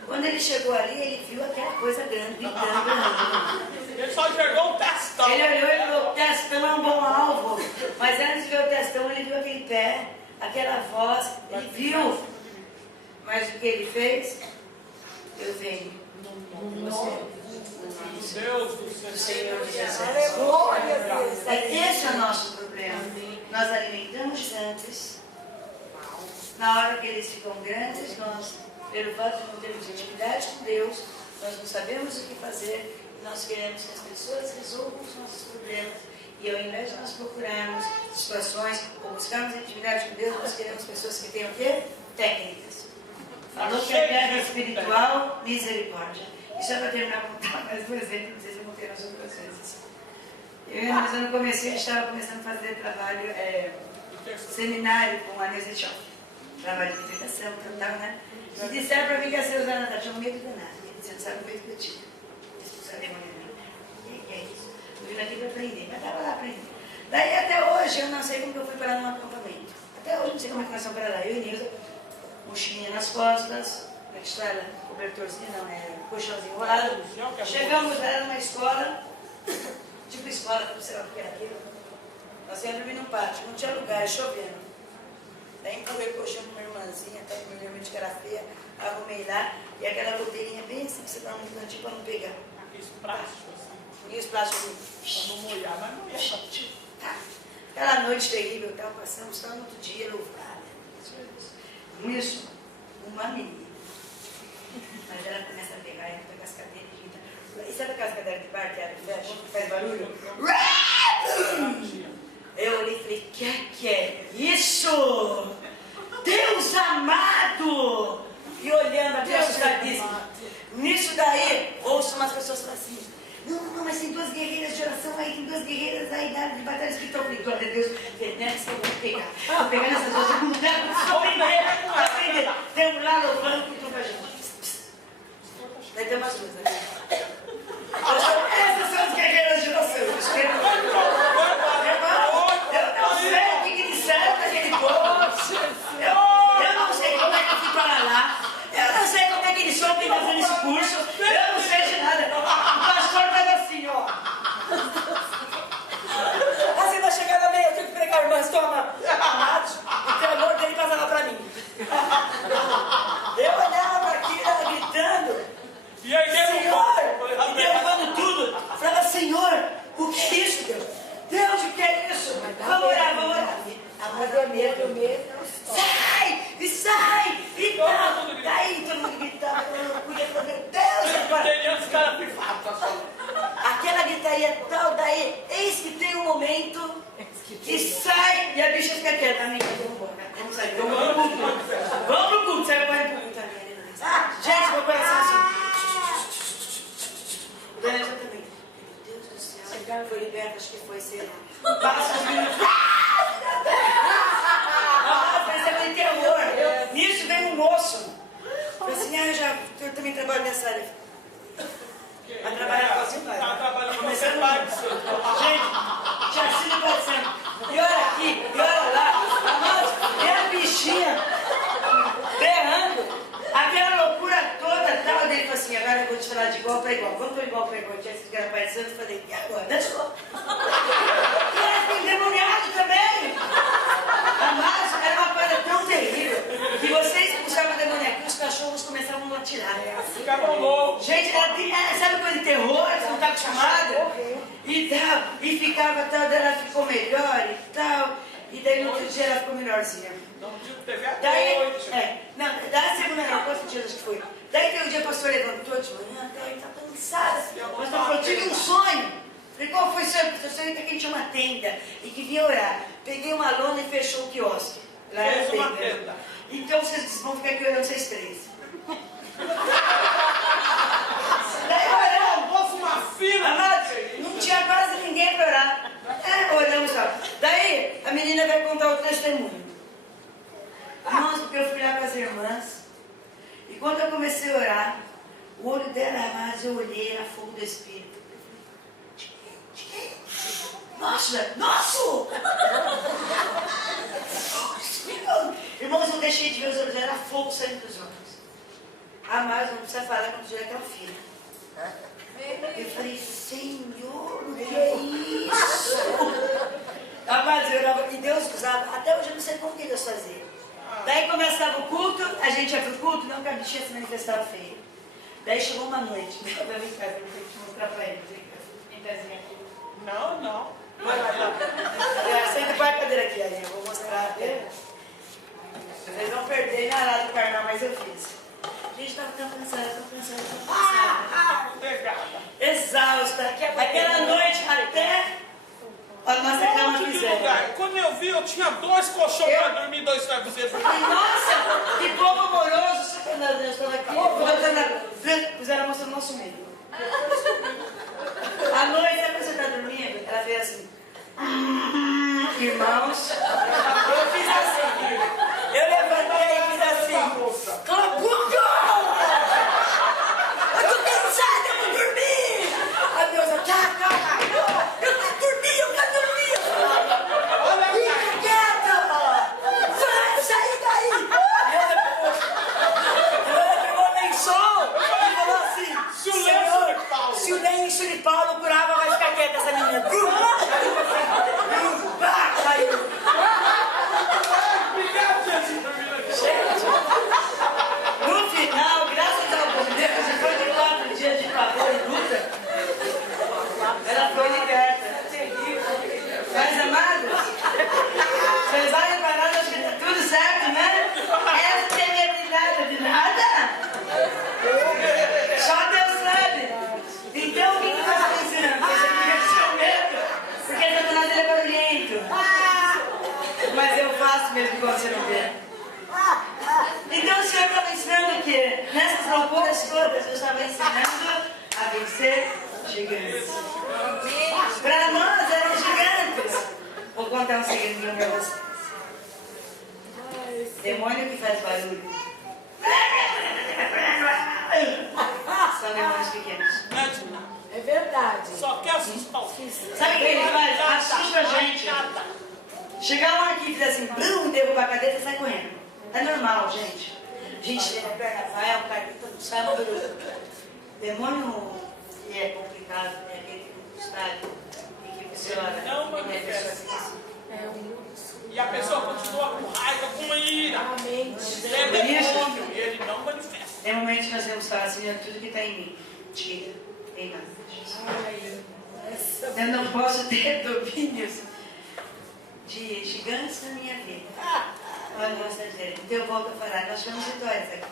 Quando ele chegou ali, ele viu aquela coisa grande, gritando. Ele só enxergou o testão. Ele olhou e falou: o testão é um bom alvo. Mas antes de ver o testão, ele viu aquele pé, aquela voz, ele viu. Mas o que ele fez? Eu venho. Deus do Senhor Jesus. Aleluia, Deus. Esse é o nosso problema. Nós alimentamos gigantes. Na hora que eles ficam grandes, nós, pelo fato de não termos intimidade com Deus, nós não sabemos o que fazer. Nós queremos que as pessoas resolvam os nossos problemas. E ao invés de nós procurarmos situações ou buscarmos intimidade com Deus, nós queremos pessoas que tenham o quê? Técnicas. Falou que a guerra espiritual, misericórdia. E só para terminar, vou contar mais um exemplo, não sei se eu montei nas outras vezes. Eu e a Marisa, no começo, a gente estava começando a fazer trabalho, seminário com a Neuza Tchau. Trabalho de libertação, tal, né? E disseram para mim que a Ceusana tinha um medo danado. Você não sabe o medo que eu tinha. Expulsar a demônio de mim. Que é isso? Eu vim aqui para aprender, mas estava lá aprendendo. Daí até hoje, eu não sei como que eu fui parar num acampamento. Até hoje, não sei como é que nós fomos para lá. Eu e Neuza, mochilinha nas costas, como é que está? Cobertorzinho, não, colchãozinho enrolado. Chegamos lá numa escola, tipo escola, não sei lá o que era aquilo. Nós íamos dormir num pátio, não tinha lugar, chovendo. Daí empurrei o colchão com uma irmãzinha, até que realmente que era feia, arrumei lá, e aquela goteirinha bem assim, que você dá um cantinho para não pegar. Aqueles plásticos assim. E os plásticos Para não molhar, mas não molhar. tá. Aquela noite terrível, passamos, estava no outro dia, louvado. Com isso, uma menina. Mas ela começa a pegar, ela pega as cadeiras e grita. E sabe aquelas cadeiras de bar que abre e fecha, que faz barulho? Eu olhei e falei, que é isso? Deus amado! E olhando aqui, assustadíssimo. Nisso daí, ouço umas pessoas falando assim, não, mas tem duas guerreiras de oração aí, tem duas guerreiras aí de batalha espiritual. Eu falei, glória a Deus, nessa eu vou pegar. Vou pegar nessas duas, vou aprender. Tem um lá louvando que tu vai junto. Daí tem umas duas aqui. Essas são as guerreiras de oração. Eu não sei o que disseram naquele povo. Eu não sei como é que eu fui para lá. Eu não sei como é que eles estão fazendo esse curso. Eu não sei de nada. O pastor estava assim, ó. Assim, na chegada meia, eu tenho que pregar, irmãs, toma. Amados, o temor dele passava para mim. Eu olhava para aquilo, ela gritando. E aí, Senhor, e derrubando tudo. Falava, Senhor, o que é isso, Deus? Deus, o que é isso? Vamos orar, vamos orar. Mas é medo. Sai! E sai! E tal! Daí todo mundo gritava, eu podia fazer Deus agora! os caras privados. Aquela gritaria tal, daí, eis que tem um momento e sai, e a bicha fica quieta, amiga, vamos sair, vamos pro culto. Vamos pro culto, sai agora pro culto. Gente, meu coração assim. O Daniel também. Meu Deus do céu, foi liberto, acho que foi, sei lá. Passa os minutos. Percebendo terror. Nisso vem um moço. Falei assim, eu também trabalho nessa área. Vai trabalhar sozinho, vai. Tá trabalhando com você, Começando pai. Gente, já se parecendo. E olha aqui, e olha lá. E a bichinha berrando. Aquela loucura toda, tal, dele falou assim, agora eu vou te falar de igual para igual. Quando foi igual para igual, tinha sido Pai Santo, eu falei, e agora? Dançou. E era endemoniado também. Mas era uma coisa tão terrível que você expulsava o demônio aqui, os cachorros começavam a latirar. Ficavam loucos. Gente, sabe coisa de terror, você não está acostumada? E tal, e ficava tal, daí ela ficou melhor e tal, e daí no outro dia ela ficou melhorzinha. Não podia TV à Daí, noite. da segunda não, quantos dias acho que foi? Daí tem um dia o pastor levantou de manhã, daí tá cansada. O pastor falou, tive um sonho. Falei, qual foi o sonho? O sonho que a gente tinha uma tenda e que vinha orar. Peguei uma lona e fechou o quiosque. Lá era Fez uma tenda. tenda. Então vocês vão ficar aqui orando vocês três. Daí oramos. Fosse uma fila. Amados, não tinha quase ninguém para orar. Oramos lá. Daí a menina vai contar o testemunho. Irmãos, porque eu fui lá com as irmãs. E quando eu comecei a orar, o olho dela, amados, eu olhei, era fogo do Espírito. Nossa! Nosso! Irmãos, eu deixei de ver os olhos, era fogo saindo dos olhos. Amados, não precisa falar quando tiver aquela filha. Eu falei, Senhor, o que é isso? Amados, eu orava, e Deus usava, até hoje eu não sei como que Deus fazia. Daí começava o culto, a gente ia pro culto, não que a bichinha se manifestava feia. Daí chegou uma noite, eu vou em casa, eu vou ter que mostrar pra ele. Não. Vai lá. Senta com a cadeira aqui, aí eu vou mostrar até. Vocês vão perder minha arada do carnal, mas eu fiz. Gente, tava tão cansada, exausta. Aquela noite até a nossa cama fizeram. Quando eu vi, eu tinha 2 colchões para dormir, 2 travesseiros. Nossa, que povo amoroso. Só que eu estava aqui, fizeram a moça do nosso meio. À noite, sabe quando você está dormindo? Ela fez assim. Irmãos, eu fiz assim. Eu levantei e fiz assim. Cala a boca! Eu tô cansada, eu vou dormir! A Deus, calma! Eu quero dormir! Fica quieta! Vai sair daí! demônio que faz barulho. São demônios pequenos. É verdade. Só quer assustar o filho. Sabe o que ele faz? Assusta a gente. Chegar um aqui e fizer assim, brum, derruba a cadeira e sai correndo. É normal, gente. A gente tem a perna, vai, o cara sai barulho. Demônio que é complicado, é aquele que não sabe e que funciona. Não manifesta. E a pessoa continua com raiva, com ira. Amém. Ele é demônio e ele não manifesta. Tem momentos que nós temos que falar, Senhor, tudo que está em mim, tira, em nome de Jesus. Eu não posso ter domínios de gigantes na minha vida. Olha, nós estamos dizendo. Então eu volto a falar, nós tivemos vitórias aqui.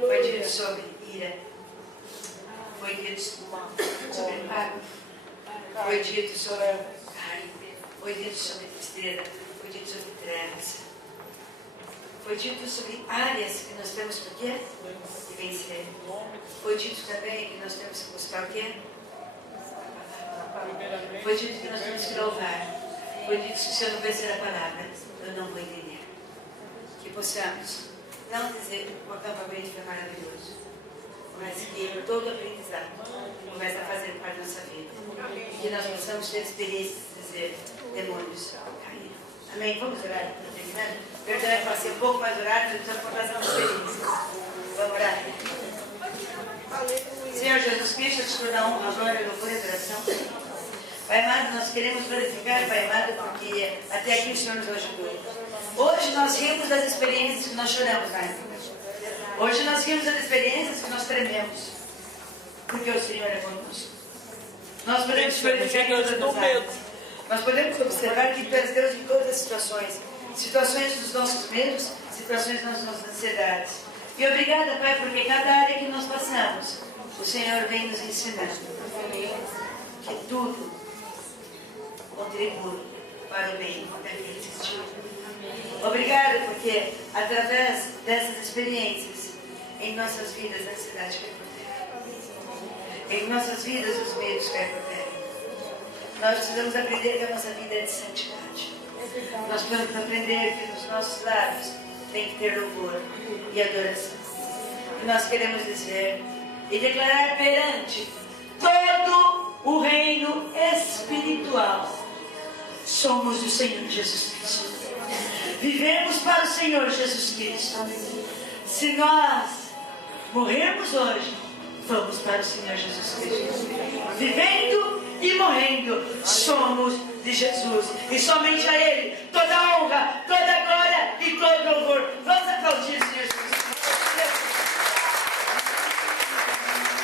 Foi dito sobre ira. Foi dito sobre mágoa. Foi dito sobre carne. Foi dito sobre tristeza. Foi dito sobre trevas. Foi dito sobre áreas que nós temos que vencer. Foi dito também que nós temos que buscar o quê? Foi dito que nós temos que louvar. Foi dito que se eu não vencer a palavra, eu não vou entender. Que possamos não dizer que o acampamento foi maravilhoso, mas que todo aprendizado começa a fazer parte da nossa vida. Que nós possamos ter experiências de dizer, demônios caíram. Amém? Vamos orar para terminar? Perdão, eu passei um pouco mais horário, mas precisamos contar essa experiência. Vamos orar? Senhor Jesus Cristo, te dou a honra, glória, louvor e adoração. Pai amado, nós queremos glorificar, Pai amado, porque até aqui o Senhor nos ajudou. Hoje nós rimos das experiências que nós choramos, Pai. Hoje nós rimos das experiências que nós trememos, porque o Senhor é conosco. Nós podemos glorificar em todas as áreas. Nós podemos observar que Tu és Deus em todas as situações. Situações dos nossos medos, situações das nossas ansiedades. E obrigada, Pai, porque cada área que nós passamos, o Senhor vem nos ensinando que tudo contribui para o bem daqueles que te amam. Obrigada, porque através dessas experiências, em nossas vidas a ansiedade cai por terra. Em nossas vidas os medos caem por terra. Nós precisamos aprender que a nossa vida é de santidade. Nós precisamos aprender que nos nossos lábios tem que ter louvor e adoração. E nós queremos dizer e declarar perante todo o reino espiritual: somos do Senhor Jesus Cristo. Vivemos para o Senhor Jesus Cristo. Se nós morrermos hoje, vamos para o Senhor Jesus Cristo. Vivendo e morrendo, somos de Jesus. E somente a Ele toda a honra, toda a glória e todo o louvor. Vamos aplaudir, Senhor.